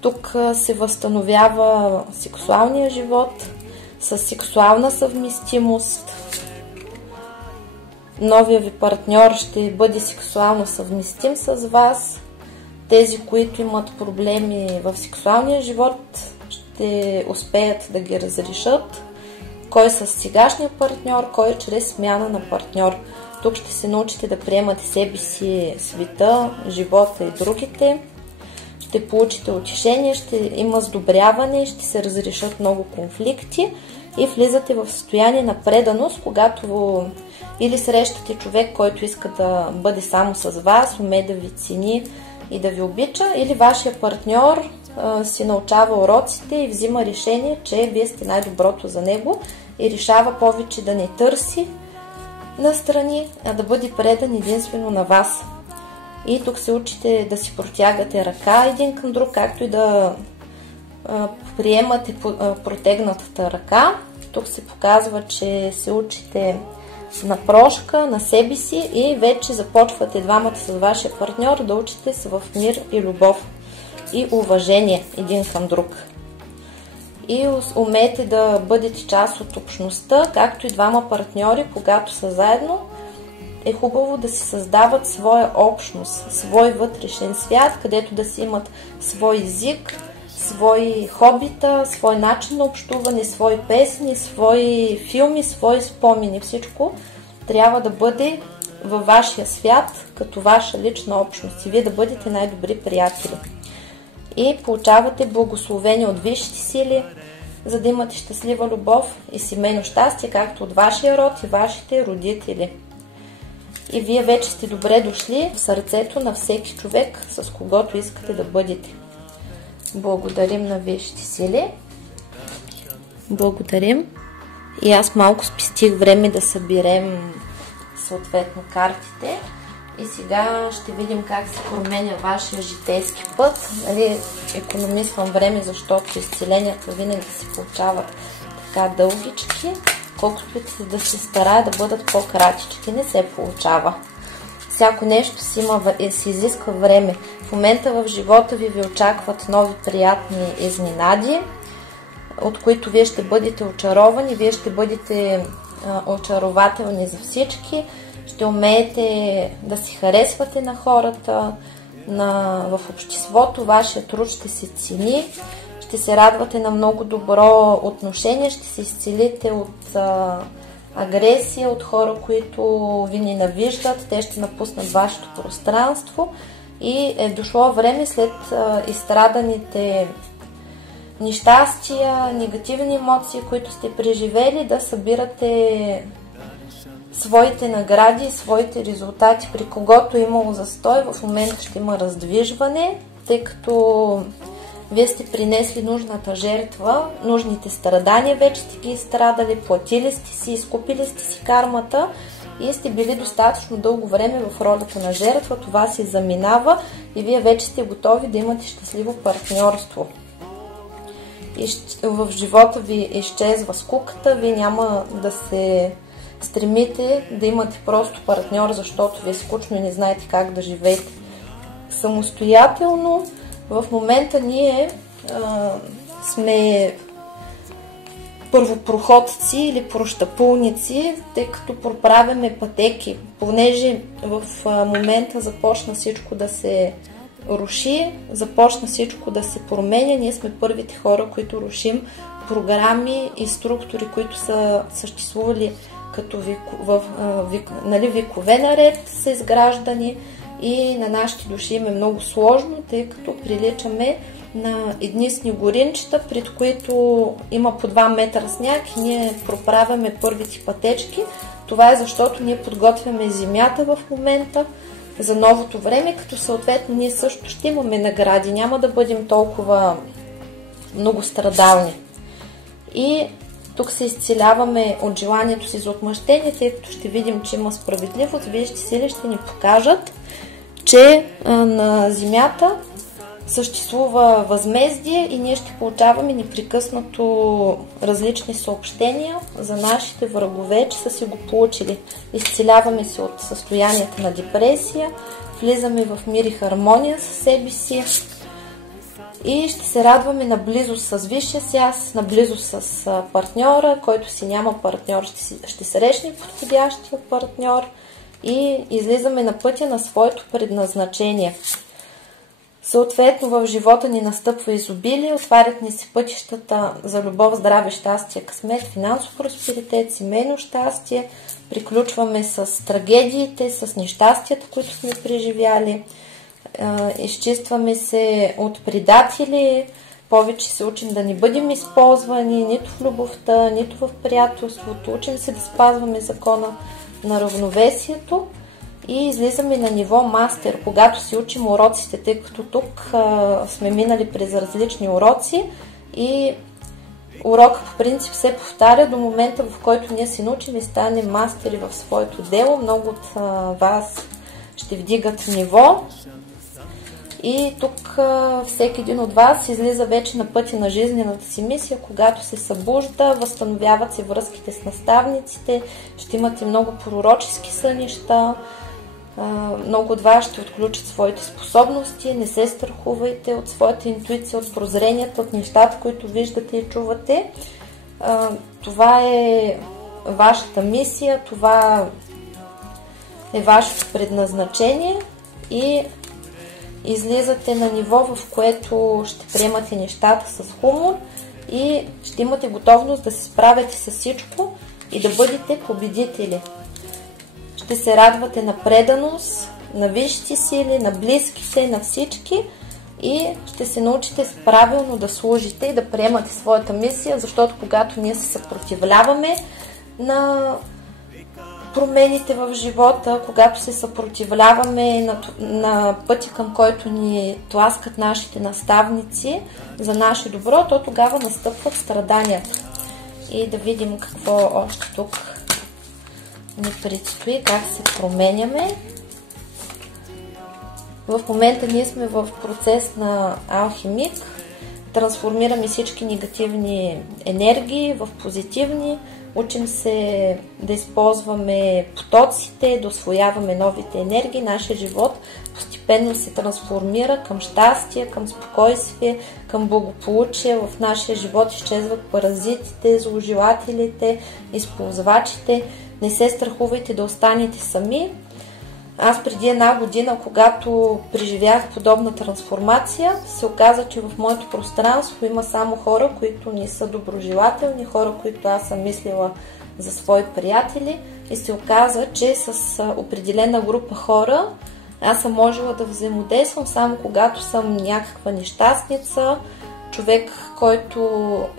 Тук се възстановява сексуалния живот с сексуална съвместимост. Новия ви партньор ще бъде сексуално съвместим с вас. Тези, които имат проблеми в сексуалния живот, ще успеят да ги разрешат. Кой с сегашния партньор, кой чрез смяна на партньор. Тук ще се научите да приемате себе си, света, живота и другите. Ще получите утешение, ще има сдобряване, ще се разрешат много конфликти и влизате в състояние на преданост, когато или срещате човек, който иска да бъде само с вас, умее да ви цени и да ви обича, или вашия партньор си научава уроците и взима решение, че вие сте най-доброто за него и решава повече да не търси настрани, а да бъде предан единствено на вас. И тук се учите да си протягате ръка един към друг, както и да приемате протегнатата ръка. Тук се показва, че се учите на прошка, на себе си и вече започвате двамата с вашия партньор да учите се в мир и любов и уважение един към друг. И умеете да бъдете част от общността, както и двама партньори, когато са заедно, е хубаво да си създават своя общност, свой вътрешен свят, където да си имат свой език, свои хобита, свой начин на общуване, свои песни, свои филми, свои спомени. Всичко трябва да бъде във вашия свят, като ваша лична общност и вие да бъдете най-добри приятели. И получавате благословение от висшите сили, за да имате щастлива любов и семейно щастие, както от вашия род и вашите родители. И вие вече сте добре дошли в сърцето на всеки човек, с когото искате да бъдете. Благодарим на висшите сили. Благодарим. И аз малко спестих време да съберем съответно картите. И сега ще видим как се променя вашия житейски път. Економисвам време, защото изцеленията винаги се получават така дългички. Колкото да се старая да бъдат по-кратички, не се получава. Всяко нещо си изисква време. В момента в живота ви очакват нови приятни изненади, от които вие ще бъдете очаровани, вие ще бъдете очарователни за всички, ще умеете да си харесвате на хората, в обществото, вашия труд ще се цени, ще се радвате на много добро отношение, ще се изцелите от агресия, от хора, които ви ненавиждат, те ще напуснат вашето пространство и е дошло време след изстраданите нещастия, негативни емоции, които сте преживели, да събирате своите награди, своите резултати. При когото е имало застой, в момента ще има раздвижване, тъй като вие сте принесли нужната жертва, нужните страдания, вече сте ги изстрадали, платили сте си, изкупили сте си кармата и сте били достатъчно дълго време в ролята на жертва. Това се заминава и вие вече сте готови да имате щастливо партньорство. И в живота ви изчезва скуката, вие няма да се стремите да имате просто партньор, защото ви е скучно и не знаете как да живеете самостоятелно. В момента ние сме първопроходци или прощапулници, тъй като проправяме пътеки, понеже в момента започна всичко да се руши, започна всичко да се променя. Ние сме първите хора, които рушим програми и структури, които са съществували като векове наред са изграждани и на нашите души им е много сложно, тъй като приличаме на едни снегоринчета, пред които има по 2 метра сняг и ние проправяме първите пътечки. Това е защото ние подготвяме земята в момента за новото време, като съответно ние също ще имаме награди, няма да бъдем толкова многострадални. И тук се изцеляваме от желанието си за отмъщение, тъй като ще видим, че има справедливост. Висшите сили ще ни покажат, че на земята съществува възмездие и ние ще получаваме непрекъснато различни съобщения за нашите врагове, че са си го получили. Изцеляваме се от състоянията на депресия, влизаме в мир и хармония със себе си и ще се радваме на близост с висшия си аз, на близост с партньора, който си няма партньор, ще срещне подходящия партньор и излизаме на пътя на своето предназначение. Съответно в живота ни настъпва изобилие, отварят ни се пътищата за любов, здраве, щастие, късмет, финансов просперитет, семейно щастие, приключваме с трагедиите, с нещастията, които сме преживяли, изчистваме се от предатели, повече се учим да не бъдем използвани нито в любовта, нито в приятелството, учим се да спазваме закона на равновесието и излизаме на ниво мастер, когато си учим уроците, тъй като тук сме минали през различни уроци и урок по принцип се повтаря до момента, в който ние се научим и станем мастери в своето дело. Много от вас ще вдигат ниво и тук всеки един от вас излиза вече на пътя на жизнената си мисия, когато се събужда, възстановяват се връзките с наставниците, ще имате много пророчески сънища, много от вас ще отключат своите способности, не се страхувайте от своята интуиция, от прозренията, от нещата, които виждате и чувате. Това е вашата мисия, това е вашето предназначение и излизате на ниво, в което ще приемате нещата с хумор и ще имате готовност да се справяте с всичко и да бъдете победители. Ще се радвате на преданост, на висшите сили, на близките, на всички и ще се научите правилно да служите и да приемате своята мисия, защото когато ние се съпротивляваме на промените в живота, когато се съпротивляваме на пътя, към който ни тласкат нашите наставници за наше добро, то тогава настъпват страданията. И да видим какво още тук ни предстои, как се променяме. В момента ние сме в процес на алхимик. Трансформираме всички негативни енергии в позитивни. Учим се да използваме потоците, да усвояваме новите енергии. Нашия живот постепенно се трансформира към щастие, към спокойствие, към благополучие. В нашия живот изчезват паразитите, зложелателите, използвачите. Не се страхувайте да останете сами. Аз преди една година, когато преживях подобна трансформация, се оказа, че в моето пространство има само хора, които не са доброжелателни, хора, които аз съм мислила за свои приятели и се оказа, че с определена група хора аз съм можела да взаимодействам само когато съм някаква нещастница, човек, който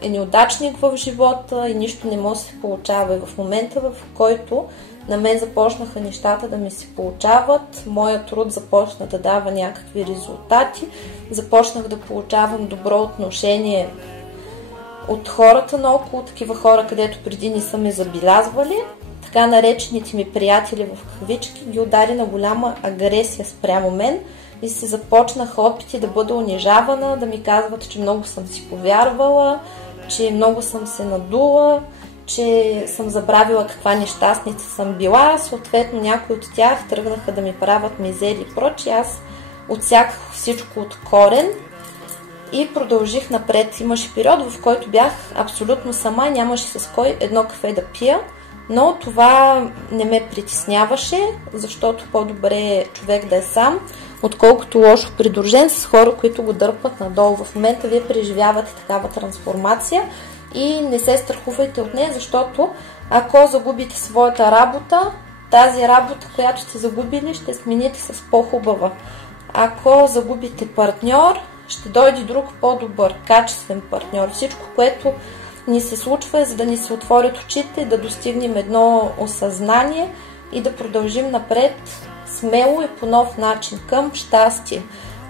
е неудачник в живота и нищо не може да се получава. И в момента, в който на мен започнаха нещата да ми се получават, моят труд започна да дава някакви резултати, започнах да получавам добро отношение от хората наоколо, такива хора, където преди не са ме забелязвали. Така наречените ми приятели в кавички ги удари на голяма агресия спрямо мен и се започнаха опити да бъда унижавана, да ми казват, че много съм си повярвала, че много съм се надула, че съм забравила каква нещастница съм била. Съответно някои от тях тръгнаха да ми правят мизери и прочие. Аз отсяках всичко от корен и продължих напред. Имаше период, в който бях абсолютно сама, нямаше с кой едно кафе да пия, но това не ме притесняваше, защото по-добре е човек да е сам, отколкото лошо придружен с хора, които го дърпат надолу. В момента вие преживявате такава трансформация и не се страхувайте от нея, защото ако загубите своята работа, тази работа, която сте загубили, ще смените с по-хубава. Ако загубите партньор, ще дойде друг по-добър, качествен партньор. Всичко, което ни се случва е за да ни се отворят очите, да достигнем едно осъзнание и да продължим напред смело и по нов начин към щастие.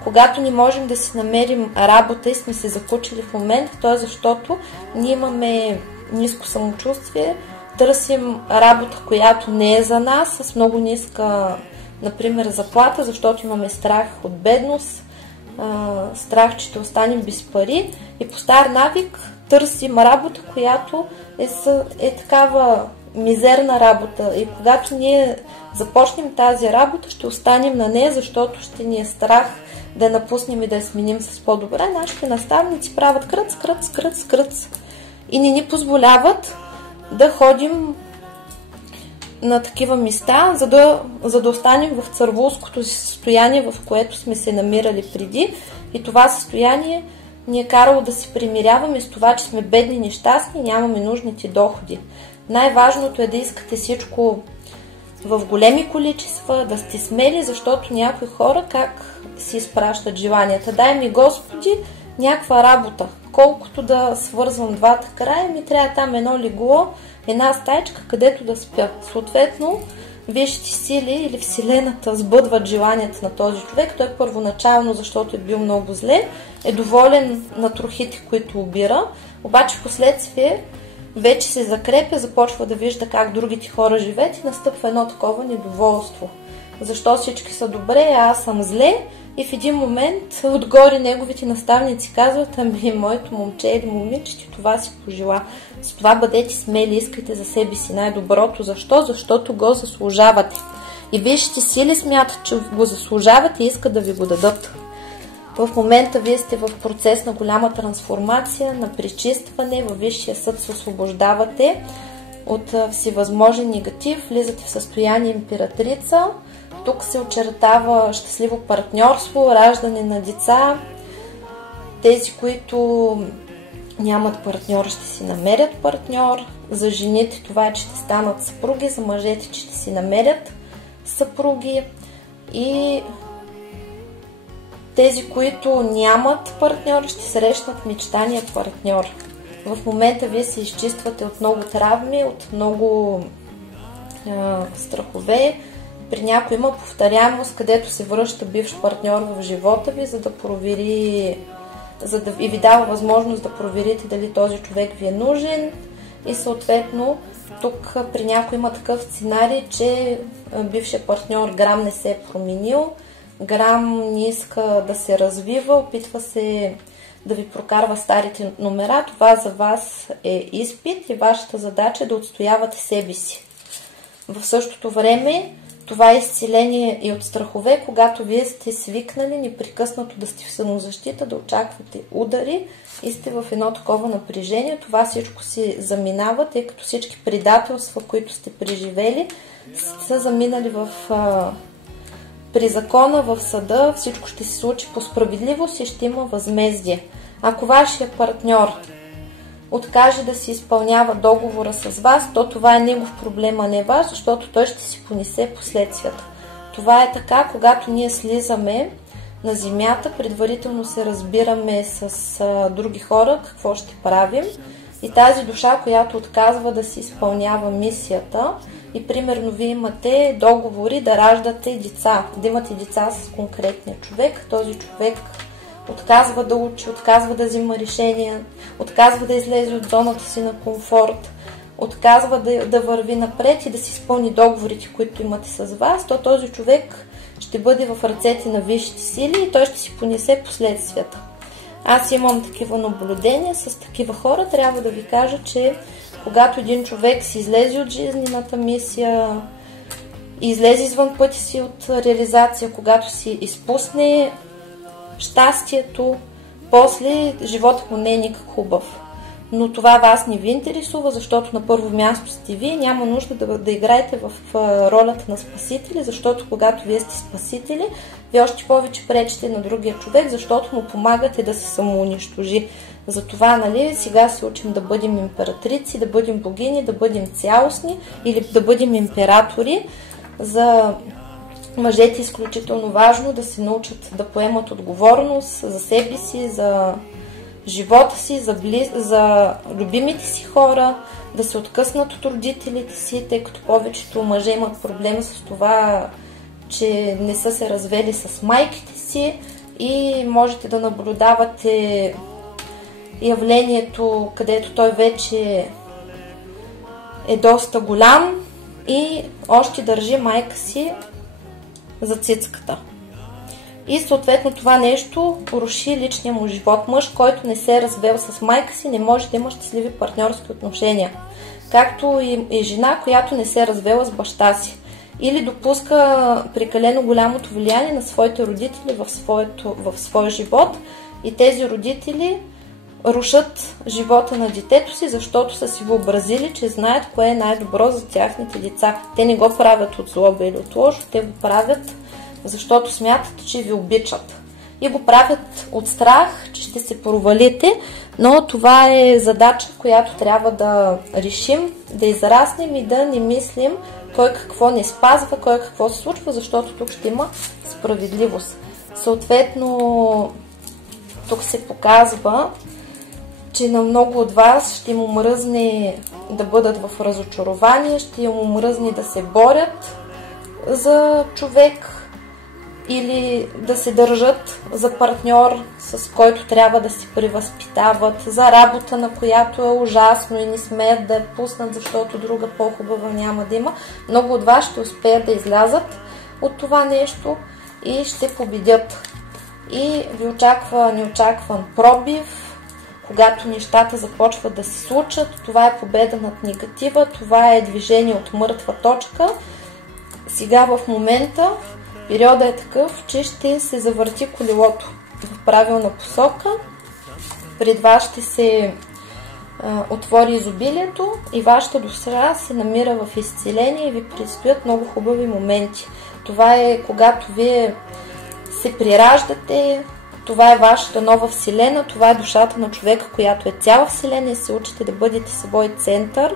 Когато не можем да си намерим работа и сме се закучили в момента, то е защото ние имаме ниско самочувствие, търсим работа, която не е за нас, с много ниска, например, заплата, защото имаме страх от бедност страх, че ще останем без пари и по стар навик търсим работа, която е такава мизерна работа. И когато ние започнем тази работа, ще останем на нея, защото ще ни е страх да я напуснем и да я сменим с по-добре. Нашите наставници правят кръц и не ни позволяват да ходим на такива места, за да останем в цървулското си състояние, в което сме се намирали преди. И това състояние ни е карало да се примиряваме с това, че сме бедни, нещастни и нямаме нужните доходи. Най-важното е да искате всичко в големи количества, да сте смели, защото някои хора как си изпращат желанията. Дай ми, Господи, някаква работа. Колкото да свързвам двата края, ми трябва там едно легло, една стаечка, където да спя. Съответно, висшите сили или Вселената сбъдват желанията на този човек. Той първоначално, защото е бил много зле, е доволен на трохите, които обира, обаче в последствие вече се закрепя, започва да вижда как другите хора живеят и настъпва едно такова недоволство. Защо всички са добре, а аз съм зле? И в един момент отгоре неговите наставници казват: ами моето момче или момиче, това си пожела. С това бъдете смели, искайте за себе си най-доброто. Защо? Защото го заслужавате. И висшите сили смятат, че го заслужавате и искат да ви го дадат. В момента вие сте в процес на голяма трансформация, на пречистване, във Висшия съд се освобождавате от всевъзможен негатив, влизате в състояние императрица. Тук се очертава щастливо партньорство, раждане на деца. Тези, които нямат партньор, ще си намерят партньор. За жените това е, че ще станат съпруги, за мъжете, че ще си намерят съпруги. И тези, които нямат партньор, ще срещнат мечтания партньор. В момента вие се изчиствате от много травми, от много страхове. При някой има повторяемост, където се връща бивш партньор в живота ви, за да провери, и ви дава възможност да проверите дали този човек ви е нужен. И съответно тук при някой има такъв сценарий, че бившият партньор грам не се е променил, грам не иска да се развива, опитва се да ви прокарва старите номера. Това за вас е изпит и вашата задача е да отстоявате себе си. В същото време това е изцеление и от страхове, когато вие сте свикнали непрекъснато да сте в самозащита, да очаквате удари и сте в едно такова напрежение. Това всичко си заминава, тъй като всички предателства, които сте преживели, са заминали при закона, в съда. Всичко ще се случи по справедливост и ще има възмездие. Ако вашия партньор откаже да си изпълнява договора с вас, то това е негов проблем, а не ваш, защото той ще си понесе последствията. Това е така, когато ние слизаме на земята, предварително се разбираме с други хора какво ще правим и тази душа, която отказва да си изпълнява мисията и примерно вие имате договори да раждате деца, да имате деца с конкретния човек, този човек отказва да учи, отказва да взима решения, отказва да излезе от зоната си на комфорт, отказва да върви напред и да си изпълни договорите, които имате с вас, то този човек ще бъде в ръцете на висшите сили и той ще си понесе последствията. Аз имам такива наблюдения с такива хора. Трябва да ви кажа, че когато един човек си излезе от жизнената мисия, излезе извън пътя си от реализация, когато си изпусне щастието, после животът му не е никак хубав. Но това вас не ви интересува, защото на първо място сте вие, няма нужда да играете в ролята на спасители, защото когато вие сте спасители, вие още повече пречите на другия човек, защото му помагате да се самоунищожи. Затова, нали, сега се учим да бъдем императрици, да бъдем богини, да бъдем цялостни или да бъдем императори. За мъжете е изключително важно да се научат да поемат отговорност за себе си, за живота си, за любимите си хора, да се откъснат от родителите си, тъй като повечето мъже имат проблем с това, че не са се развели с майките си и можете да наблюдавате явлението, където той вече е доста голям и още държи майка си за цицката. И съответно това нещо руши личния му живот. Мъж, който не се е развел с майка си, не може да има щастливи партньорски отношения. Както и жена, която не се е развела с баща си. Или допуска прекалено голямото влияние на своите родители в своя живот. И тези родители рушат живота на детето си, защото са си въобразили, че знаят кое е най-добро за тяхните деца. Те не го правят от злоба или от лошо, те го правят, защото смятат, че ви обичат. И го правят от страх, че ще се провалите, но това е задача, която трябва да решим, да израснем и да не мислим кой какво не спазва, кой какво се случва, защото тук ще има справедливост. Съответно, тук се показва, че на много от вас ще им омръзне да бъдат в разочарование, ще им омръзне да се борят за човек или да се държат за партньор, с който трябва да се превъзпитават, за работа, на която е ужасно и не смеят да я пуснат, защото друга по-хубава няма да има. Много от вас ще успеят да излязат от това нещо и ще победят. И ви очаква неочакван пробив, когато нещата започват да се случат. Това е победа над негатива, това е движение от мъртва точка. Сега в момента периода е такъв, че ще се завърти колелото в правилна посока. Пред вас ще се отвори изобилието и вашата душа се намира в изцеление и ви предстоят много хубави моменти. Това е когато вие се прираждате, това е вашата нова вселена, това е душата на човека, която е цяла вселена и се учите да бъдете свой център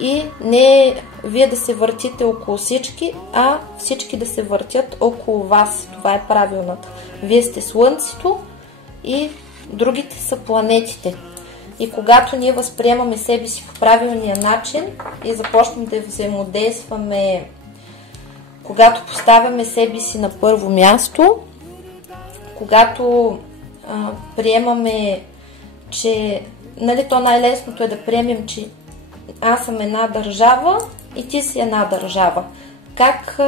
и не вие да се въртите около всички, а всички да се въртят около вас. Това е правилната. Вие сте Слънцето и другите са планетите. И когато ние възприемаме себе си по правилния начин и започнем да взаимодействаме, когато поставяме себе си на първо място, когато приемаме, че то най-лесното е да приемем, че аз съм една държава и ти си една държава. Как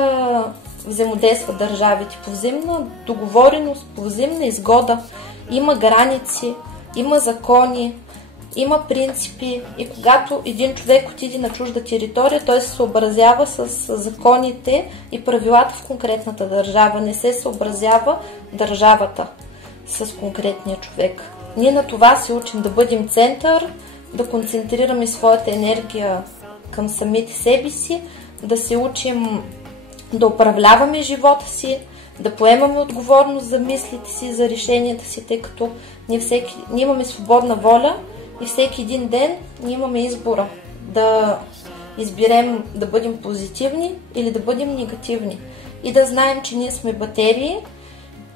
взаимодействат държавите? По взаимна договореност, по взаимна изгода. Има граници, има закони, има принципи и когато един човек отиде на чужда територия, той се съобразява с законите и правилата в конкретната държава. Не се съобразява държавата с конкретния човек. Ние на това се учим да бъдем център, да концентрираме своята енергия към самите себе си, да се учим да управляваме живота си, да поемаме отговорност за мислите си, за решенията си, тъй като ние имаме свободна воля и всеки един ден ние имаме избора да изберем да бъдем позитивни или да бъдем негативни. И да знаем, че ние сме батерии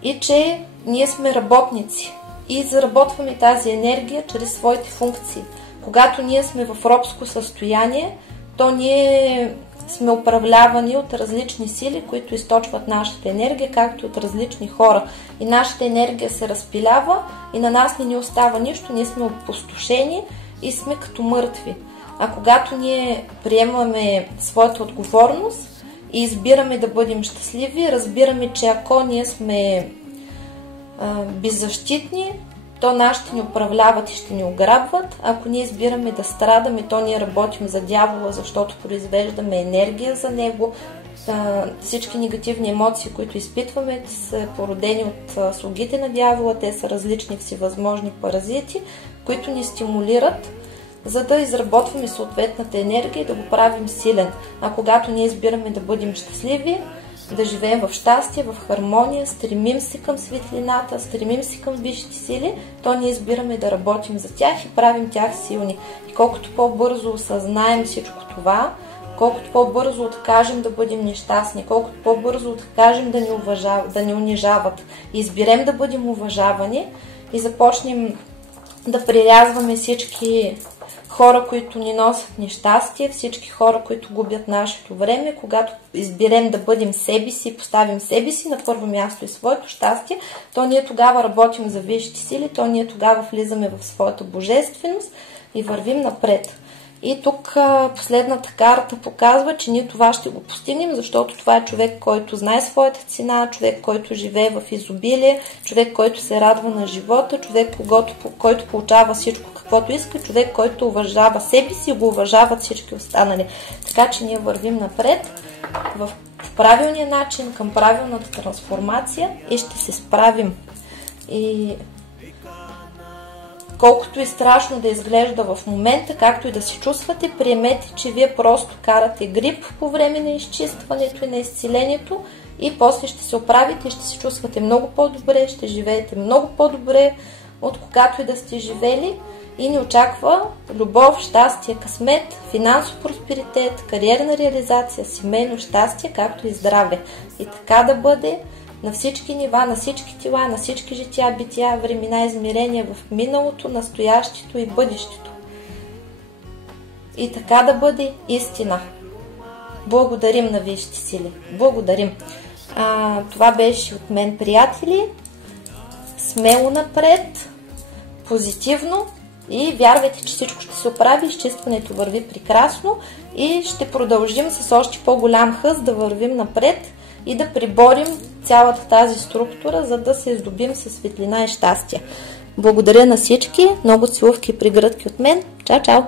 и че ние сме работници. И заработваме тази енергия чрез своите функции. Когато ние сме в робско състояние, то ние сме управлявани от различни сили, които източват нашата енергия, както от различни хора. И нашата енергия се разпилява и на нас не ни остава нищо, ние сме опустошени и сме като мъртви. А когато ние приемаме своята отговорност и избираме да бъдем щастливи, разбираме, че ако ние сме беззащитни, то нашите ни управляват и ще ни ограбват. Ако ние избираме да страдаме, то ние работим за дявола, защото произвеждаме енергия за него. Всички негативни емоции, които изпитваме, са породени от слугите на дявола. Те са различни всевъзможни паразити, които ни стимулират, за да изработваме съответната енергия и да го правим силен. А когато ние избираме да бъдем щастливи, да живеем в щастие, в хармония, стремим се към светлината, стремим се към висшите сили, то ние избираме да работим за тях и правим тях силни. И колкото по-бързо осъзнаем всичко това, колкото по-бързо откажем да бъдем нещастни, колкото по-бързо откажем да ни унижават, и изберем да бъдем уважавани и започнем да прирязваме всички хора, които ни носят нещастие, всички хора, които губят нашето време, когато изберем да бъдем себе си, поставим себе си на първо място и своето щастие, то ние тогава работим за висшите сили, то ние тогава влизаме в своята божественост и вървим напред. И тук последната карта показва, че ние това ще го постигнем, защото това е човек, който знае своята цена, човек, който живее в изобилие, човек, който се радва на живота, човек, който получава всичко каквото иска, човек, който уважава себе си и го уважават всички останали. Така че ние вървим напред в правилния начин, към правилната трансформация и ще се справим. И колкото и страшно да изглежда в момента, както и да се чувствате, приемете, че вие просто карате грип по време на изчистването и на изцелението и после ще се оправите и ще се чувствате много по-добре, ще живеете много по-добре от когато и да сте живели и ни очаква любов, щастие, късмет, финансов просперитет, кариерна реализация, семейно щастие, както и здраве. И така да бъде на всички нива, на всички тела, на всички жития, бития, времена, измерения в миналото, настоящето и бъдещето. И така да бъде истина. Благодарим на висшите сили. Благодарим. Това беше от мен, приятели. Смело напред, позитивно и вярвайте, че всичко ще се оправи. Изчистването върви прекрасно и ще продължим с още по-голям хъс да вървим напред и да приборим цялата тази структура, за да се здобим със светлина и щастие. Благодаря на всички. Много целувки и прегръдки от мен. Чао, чао!